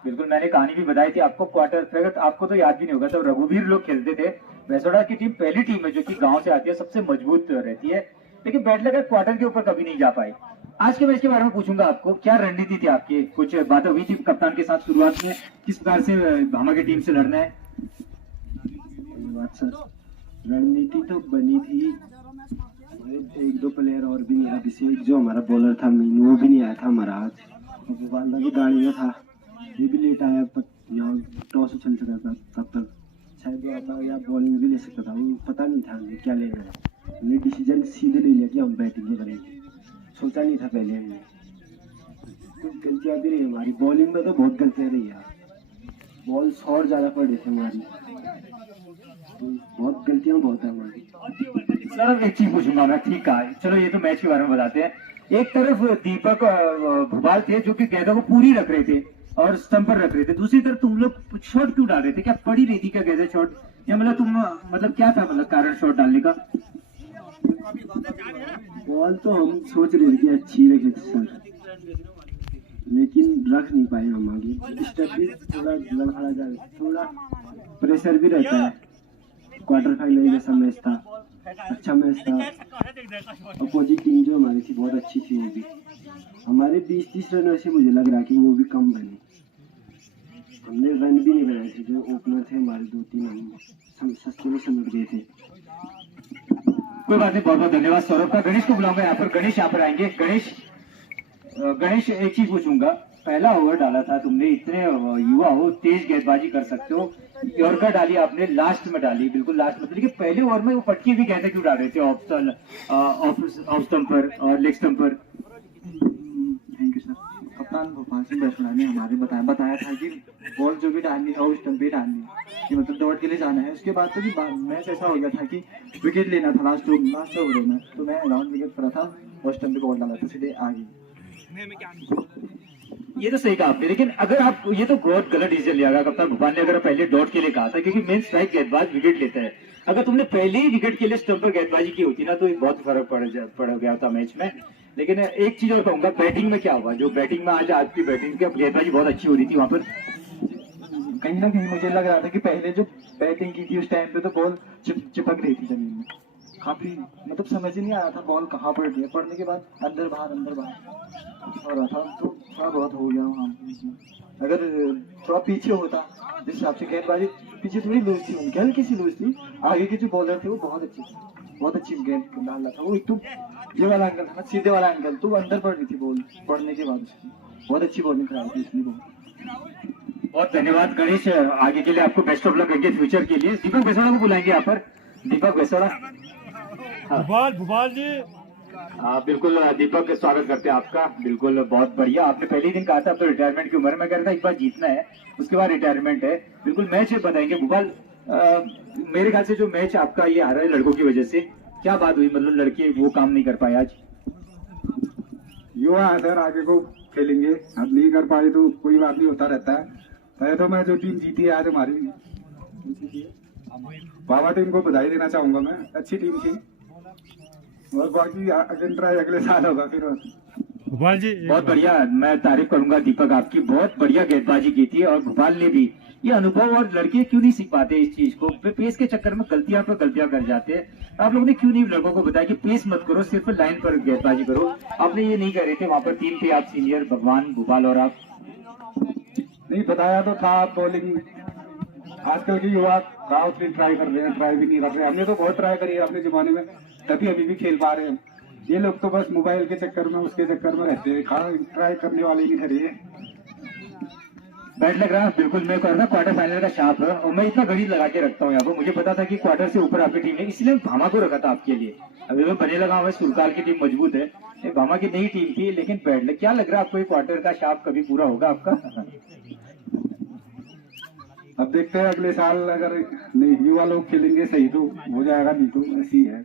बिल्कुल मैंने कहानी भी बताई थी आपको। क्वार्टर फिर आपको तो याद भी नहीं होगा, तो रघुवीर लोग खेलते थे। भैंसवाड़ा की टीम पहली टीम है जो कि गांव से आती है, सबसे मजबूत रहती है, लेकिन बैट लगा क्वार्टर के ऊपर कभी नहीं जा पाई। आज के मैच के बारे में पूछूंगा आपको, क्या रणनीति थी आपकी? कुछ बातें हुई थी कप्तान के साथ शुरुआत में, किस प्रकार से भामा की टीम से लड़ना है? रणनीति तो बनी थी, 1-2 प्लेयर और भी नहीं, अभिषेक जो हमारा बॉलर था मीनू, वो भी नहीं आया था हमारा आज, भोपाल की गाड़ी में था, ये भी लेट आया, यहाँ टॉस उछल चुका था, तब तक शायद वो आता या बॉलिंग भी ले सकता था, वो पता नहीं था हमें क्या लेना है। हमने डिसीजन सीधे ले लिया कि हम बैटिंग ही करेंगे, सोचा नहीं था पहले हमने। कुछ गलतियाँ भी रही हमारी बॉलिंग में, तो बहुत गलतियाँ रही यार, बॉल शॉर्ट ज़्यादा पड़े थे हमारी, तो बहुत गलतियाँ बहुत है हमारी। सर एक चीज पूछूंगा मैं, ठीक है चलो ये तो मैच के बारे में बताते हैं। एक तरफ दीपक भोपाल थे जो कि गेंदों को पूरी रख रहे थे और स्टंप पर रख रहे थे, दूसरी तरफ तुम लोग शॉट क्यों डाल रहे थे? क्या पड़ी रही थी क्या गेंदें शॉट, या मतलब तुम मतलब क्या था मतलब कारण शॉट डालने का? बॉल तो हम सोच रहे थे कि अच्छी रखे सर, लेकिन रख नहीं पाए हम आगे। स्टेप भी थोड़ा लड़खड़ा जा रहा, थोड़ा प्रेशर भी रहता है। क्वार्टर फाइनल जैसा मैच था, अच्छा मैच था, अपोजिट टीम जो हमारी थी बहुत अच्छी थी, वो भी हमारे 20-30 रनों से मुझे लग रहा कि वो भी कम बने, हमने रन भी नहीं बनाए थे। जो ओपनर थे हमारे 2-3 हम सस्ते में समझ गए थे। कोई बात नहीं, बहुत बहुत धन्यवाद सौरभ का। गणेश को बुलाऊंगा यहाँ पर, गणेश यहाँ पर आएंगे। गणेश एक चीज पूछूंगा, पहला ओवर डाला था तुमने, इतने युवा हो, तेज गेंदबाजी कर सकते हो, यॉर्कर डाली आपने, लास्ट में डाली, बिल्कुल लास्ट में, लेकिन पहले ओवर में वो पटकी भी गेंदें क्यों डाल रहे थे ऑफ स्टंप पर और लेग स्टंप पर? Thank you sir. कप्तान भोपाल सिंह भैंसवाड़ा ने हमारे बताया था कि बॉल जो भी डालनी है उस स्टंप पे डालनी है, कि मतलब डॉट के लिए जाना है। उसके बाद तो कि मैच ऐसा हो गया था कि विकेट लेना था लास्ट ओवर में, तो मैं राउंड विकेट पर था और स्टंप पे बॉल डाला था, सीधे आ गई। ये तो सही कहा आपने, लेकिन अगर आप, ये तो बहुत गलत डिसीजन लिया कप्तान भोपाल ने अगर पहले डॉट के लिए कहा था, क्योंकि मेन स्ट्राइक गेंदबाज विकेट लेता है। अगर तुमने पहले ही विकेट के लिए स्टंप पर गेंदबाजी की होती ना, तो बहुत फर्क पड़ गया था मैच में। लेकिन एक चीज और कहूंगा, बैटिंग में क्या हुआ? जो बैटिंग में आज आपकी बैटिंग की गेंदबाजी बहुत अच्छी हो रही थी वहां पर, कहीं ना कहीं मुझे लग रहा था कि पहले जो बैटिंग की थी उस टाइम पे तो बॉल चिपक रही थी जमीन में, काफी मतलब समझ ही नहीं आया था बॉल कहाँ पड़ रही है। पड़ने के बाद अंदर बाहर हो रहा था, तो थोड़ा बहुत हो गया वहाँ पे। अगर थोड़ा पीछे होता, जिस हिसाब से गेंदबाजी पीछे थोड़ी लूज थी उनकी, हल्की सी लूज थी। आगे के जो बॉलर थे वो बहुत अच्छी गेंद डाल रहा था। वो एक तो ये वाला एंगल था ना, सीधे वाला एंगल, तो वो अंदर पड़ रही थी बॉल पड़ने के बाद उसकी। बहुत अच्छी बॉलिंग कराई थी इसलिए। बहुत धन्यवाद गणेश, आगे के लिए आपको बेस्ट ऑफ लक रहेंगे फ्यूचर के लिए। दीपक बेसोड़ा को बुलाएंगे यहाँ पर। दीपक बेसोड़ा। भोपाल जी। हाँ बिल्कुल दीपक, स्वागत करते हैं आपका। बिल्कुल बहुत बढ़िया। आपने पहले ही दिन कहा था अब तो रिटायरमेंट की उम्र में कर रहा था, एक बार जीतना है उसके बाद रिटायरमेंट है। बिल्कुल मैच बताएंगे भोपाल। मेरे ख्याल से जो मैच आपका ये हारा है लड़कों की वजह से, क्या बात हुई? मतलब लड़के वो काम नहीं कर पाए आज। युवा है सर, आगे को खेलेंगे। अब नहीं कर पाए तो कोई बात नहीं, होता रहता है। तो मैं जो टीम जीती है आज हमारी बाबा टीम को बधाई देना चाहूंगा मैं। अच्छी टीम थी और बाकी ट्राई अगले साल होगा फिर। भोपाल जी बहुत बढ़िया, मैं तारीफ करूंगा दीपक आपकी, बहुत बढ़िया गेंदबाजी की थी। और भोपाल ने भी ये अनुभव, और लड़के क्यों नहीं सीख पाते इस चीज को? पेस के चक्कर में गलतियां पर गलतियां कर जाते हैं। आप लोगों ने क्यों नहीं लड़कों को बताया कि पेस मत करो, सिर्फ लाइन पर गेंदबाजी करो? आपने ये नहीं कर रहे थे, वहां पर टीम थे आप सीनियर, भगवान, भोपाल और आप। नहीं बताया तो था। बॉलिंग आजकल के युवा कहाँ उतनी ट्राई कर रहे हैं, ट्राई भी नहीं कर रहे। हमने तो बहुत ट्राई करी है अपने जमाने में, तभी अभी भी खेल पा रहे हैं। ये लोग तो बस मोबाइल के चक्कर में, उसके चक्कर में रहते हैं, कहाँ ट्राई करने वाले नहीं खड़े। बैट लग रहा है बिल्कुल। मैं कह रहा था क्वार्टर फाइनल का शाप है, और मैं इतना घड़ी लगा के रखता हूँ यहाँ पर। मुझे पता था कि क्वार्टर से ऊपर आपकी टीम है, इसलिए भामा को रखा था आपके लिए। अभी मैं बने लगा हुआ, सुरकाल की टीम मजबूत है, ये भामा की नई टीम थी। लेकिन बैट लग, क्या लग रहा है आपको, क्वार्टर का शाप कभी पूरा होगा आपका? अब देखते हैं अगले साल, अगर नहीं युवा लोग खेलेंगे सही तो हो जाएगा, नहीं तो ऐसी है।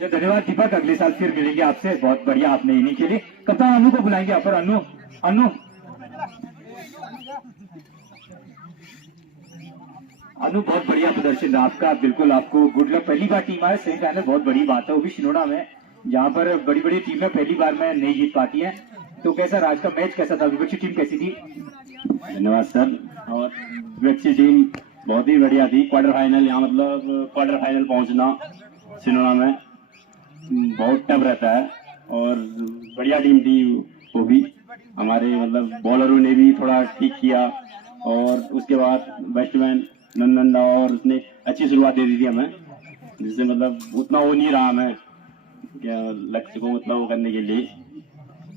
जो धन्यवाद दीपक, अगले साल फिर मिलेंगे आपसे। बहुत बढ़िया, आपने इनिंग खेली। कप्तान अनु को बुलाएंगे यहाँ पर। अनु बहुत बढ़िया प्रदर्शन रहा आपका, बिल्कुल आपको गुड लक। पहली बार टीम आए सेमीफाइनल, बहुत बड़ी बात है, वो भी शिनोड़ा में, जहाँ पर बड़ी बड़ी टीमें पहली बार में नहीं जीत पाती हैं। तो कैसा आज का मैच कैसा था? विपक्षी टीम कैसी थी? धन्यवाद सर। और विपक्षी टीम बहुत ही बढ़िया थी। क्वार्टर फाइनल, यहाँ मतलब क्वार्टर फाइनल पहुंचना सिनोड़ा में बहुत टफ रहता है, और बढ़िया टीम थी वो भी। हमारे मतलब बॉलरों ने भी थोड़ा ठीक किया, और उसके बाद बैट्समैन नंदा, और उसने अच्छी शुरुआत दे दी थी हमें, जिससे मतलब उतना वो नहीं रहा हमें लक्ष्य को मतलब वो करने के लिए,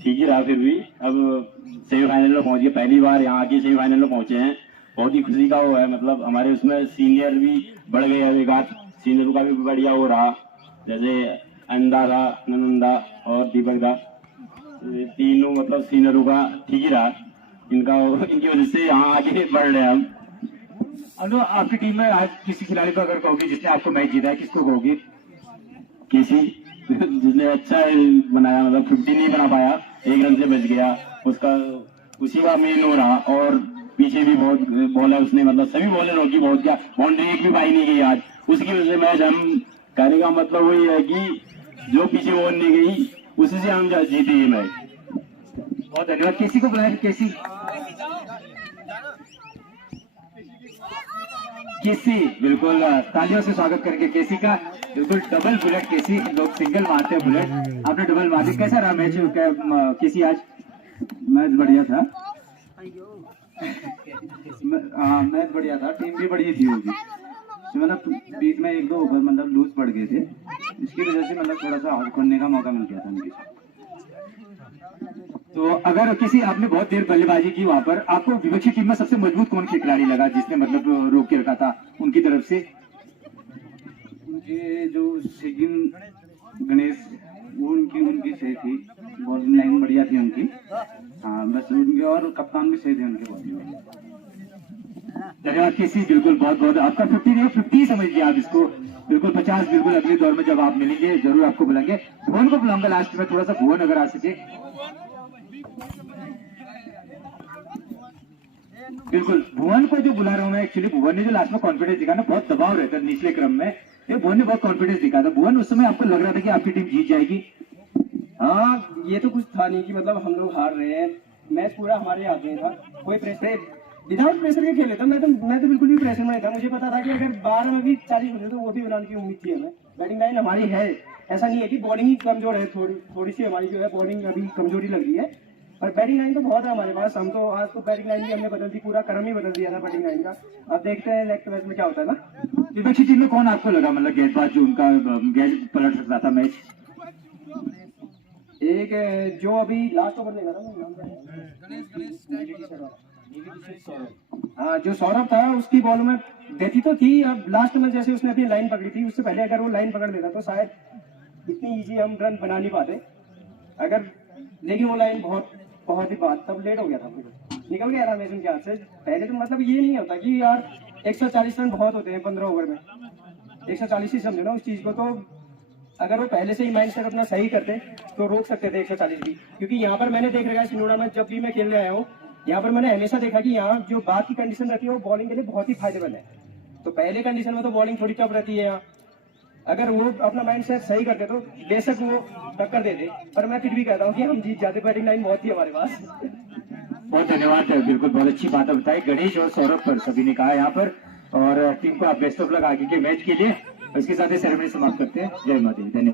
ठीक ही रहा। फिर भी अब सेमीफाइनल में पहुंच गए, पहली बार यहाँ आके सेमीफाइनल में पहुंचे हैं। बहुत ही खुशी का वो है, मतलब हमारे उसमें सीनियर भी बढ़ गए, एक आध सीनियर का भी बढ़िया हो रहा, जैसे अंदा था, नंदा और दीपक था, तीनों मतलब सीनियरों का ठीक ही रहा। इनकी वजह से यहाँ आगे बढ़ रहे हैं हम। अनु, आपकी टीम में आज किसी खिलाड़ी को अगर कहोगे जिसने आपको मैच जीता है, किसको कहोगे? किसी जिसने अच्छा बनाया, मतलब 50 नहीं बना पाया, 1 रन से बच गया, उसका उसी का मेन हो रहा। और पीछे भी बहुत बॉलर उसने, मतलब सभी बॉलरों की बहुत, क्या बाउंड्री एक भी पाई नहीं गई आज, उसकी वजह से मैच हम कहने का मतलब वही है कि जो पीछे बॉल नहीं गई उसी से हम जीते ये मैच। बहुत धन्यवाद। केसी को बुलाया। केसी बिल्कुल तालियों से स्वागत करेंगे केसी का। बिल्कुल डबल बुलेट केसी, लोग सिंगल मारते हैं बुलेट, आपने डबल मार दी। कैसा रहा मैच केसी आज? मैच बढ़िया था। हाँ मैच बढ़िया था, टीम भी बढ़िया थी होगी। मतलब बीच में 1-2 ओवर मतलब लूज पड़ गए थे, इसकी वजह से मतलब थोड़ा सा आउट करने का मौका मिल गया था उनके। तो अगर किसी आपने बहुत देर बल्लेबाजी की वहां पर, आपको विपक्षी टीम में सबसे मजबूत कौन खिलाड़ी लगा जिसने मतलब रोक के रखा था उनकी तरफ से? उनके जो सेगिन गणेश, वो उनकी सही थी, बॉलिंग लाइन बढ़िया थी उनकी। हाँ बस उनके, और कप्तान भी सही थे उनके बॉलिंग। धन्यवाद केसी, बिल्कुल बहुत बहुत। आपका 50 नहीं 50 समझ लिया आप इसको, बिल्कुल 50। बिल्कुल अगले दौर में जब आप मिलेंगे जरूर आपको बुलाएंगे। भुवन को बुलाऊंगा लास्ट में, थोड़ा सा भुवन अगर आ सके। बिल्कुल भुवन को जो बुला रहा हूँ मैं, एक्चुअली भुवन ने जो लास्ट में कॉन्फिडेंस दिखा ना, बहुत दबाव रहता है निचले क्रम में, ये भुवन ने बहुत कॉन्फिडेंस दिखा था। भुवन उस समय आपको लग रहा था कि आपकी टीम जीत जाएगी? हाँ ये तो कुछ था नहीं कि मतलब हम लोग हार रहे हैं, मैच पूरा हमारे हाथ में था। कोई प्रेशर, विदाउट प्रेशर के खेले था। मैं तो बिल्कुल भी प्रेशर में नहीं था। मुझे पता था कि अगर 12 में भी 40 होते तो वो भी बनाने की उम्मीद थी हमें। बैटिंग लाइन हमारी है, ऐसा नहीं है कि बॉलिंग ही कमजोर है, थोड़ी सी हमारी जो है बॉलिंग अभी कमजोरी लग रही है, पर बैटिंग लाइन तो बहुत है हमारे पास। हम तो आज तो बैटिंग लाइन भी हमने बदल दी, पूरा क्रम ही बदल दिया था बैटिंग लाइन का। अब देखते हैं नेक्स्ट मैच में क्या होता है ना। विपक्षी टीम में कौन आपको लगा मतलब गेंदबाज जो उनका गेंद पलट सकता था मैच? एक जो अभी लास्ट ओवर लेगा ना, हाँ जो सौरभ था उसकी बॉल में गति तो थी, अब लास्ट में जैसे उसने अपनी लाइन पकड़ी थी, उससे पहले अगर वो लाइन पकड़ लेता तो शायद इतनी इजी हम रन बना नहीं पाते। अगर लेकिन वो लाइन बहुत ही बाद तब लेट हो गया था, निकल गया था मैच उनके हाथ से। पहले तो मतलब ये नहीं होता कि यार 140 रन बहुत होते हैं 15 ओवर में, 140 ही समझो ना उस चीज को। तो अगर वो पहले से ही माइंड सेट अपना सही करते तो रोक सकते थे 140 भी, क्योंकि यहाँ पर मैंने देख रखा है सिनोड़ा में, जब भी मैं खेलने आया हूँ यहाँ पर मैंने हमेशा देखा कि यहाँ जो बात की कंडीशन रहती है वो बॉलिंग के लिए बहुत ही फायदेमंद है। तो पहले कंडीशन में तो बॉलिंग थोड़ी टफ रहती है यहाँ, अगर वो अपना माइंड सेट सही करते तो बेशक वो टक्कर दे दे, पर मैं फिर भी कहता हूँ कि हम जीत जाते, बैटिंग लाइन बहुत थी हमारे पास। बहुत धन्यवाद, बिल्कुल बहुत अच्छी बात बताई गणेश और सौरभ पर सभी ने कहा यहाँ पर, और टीम को आप बेस्ट ऑफ लक आगे के मैच के लिए। इसके साथ ही सेरेमनी समाप्त करते हैं। जय माता दी, धन्यवाद।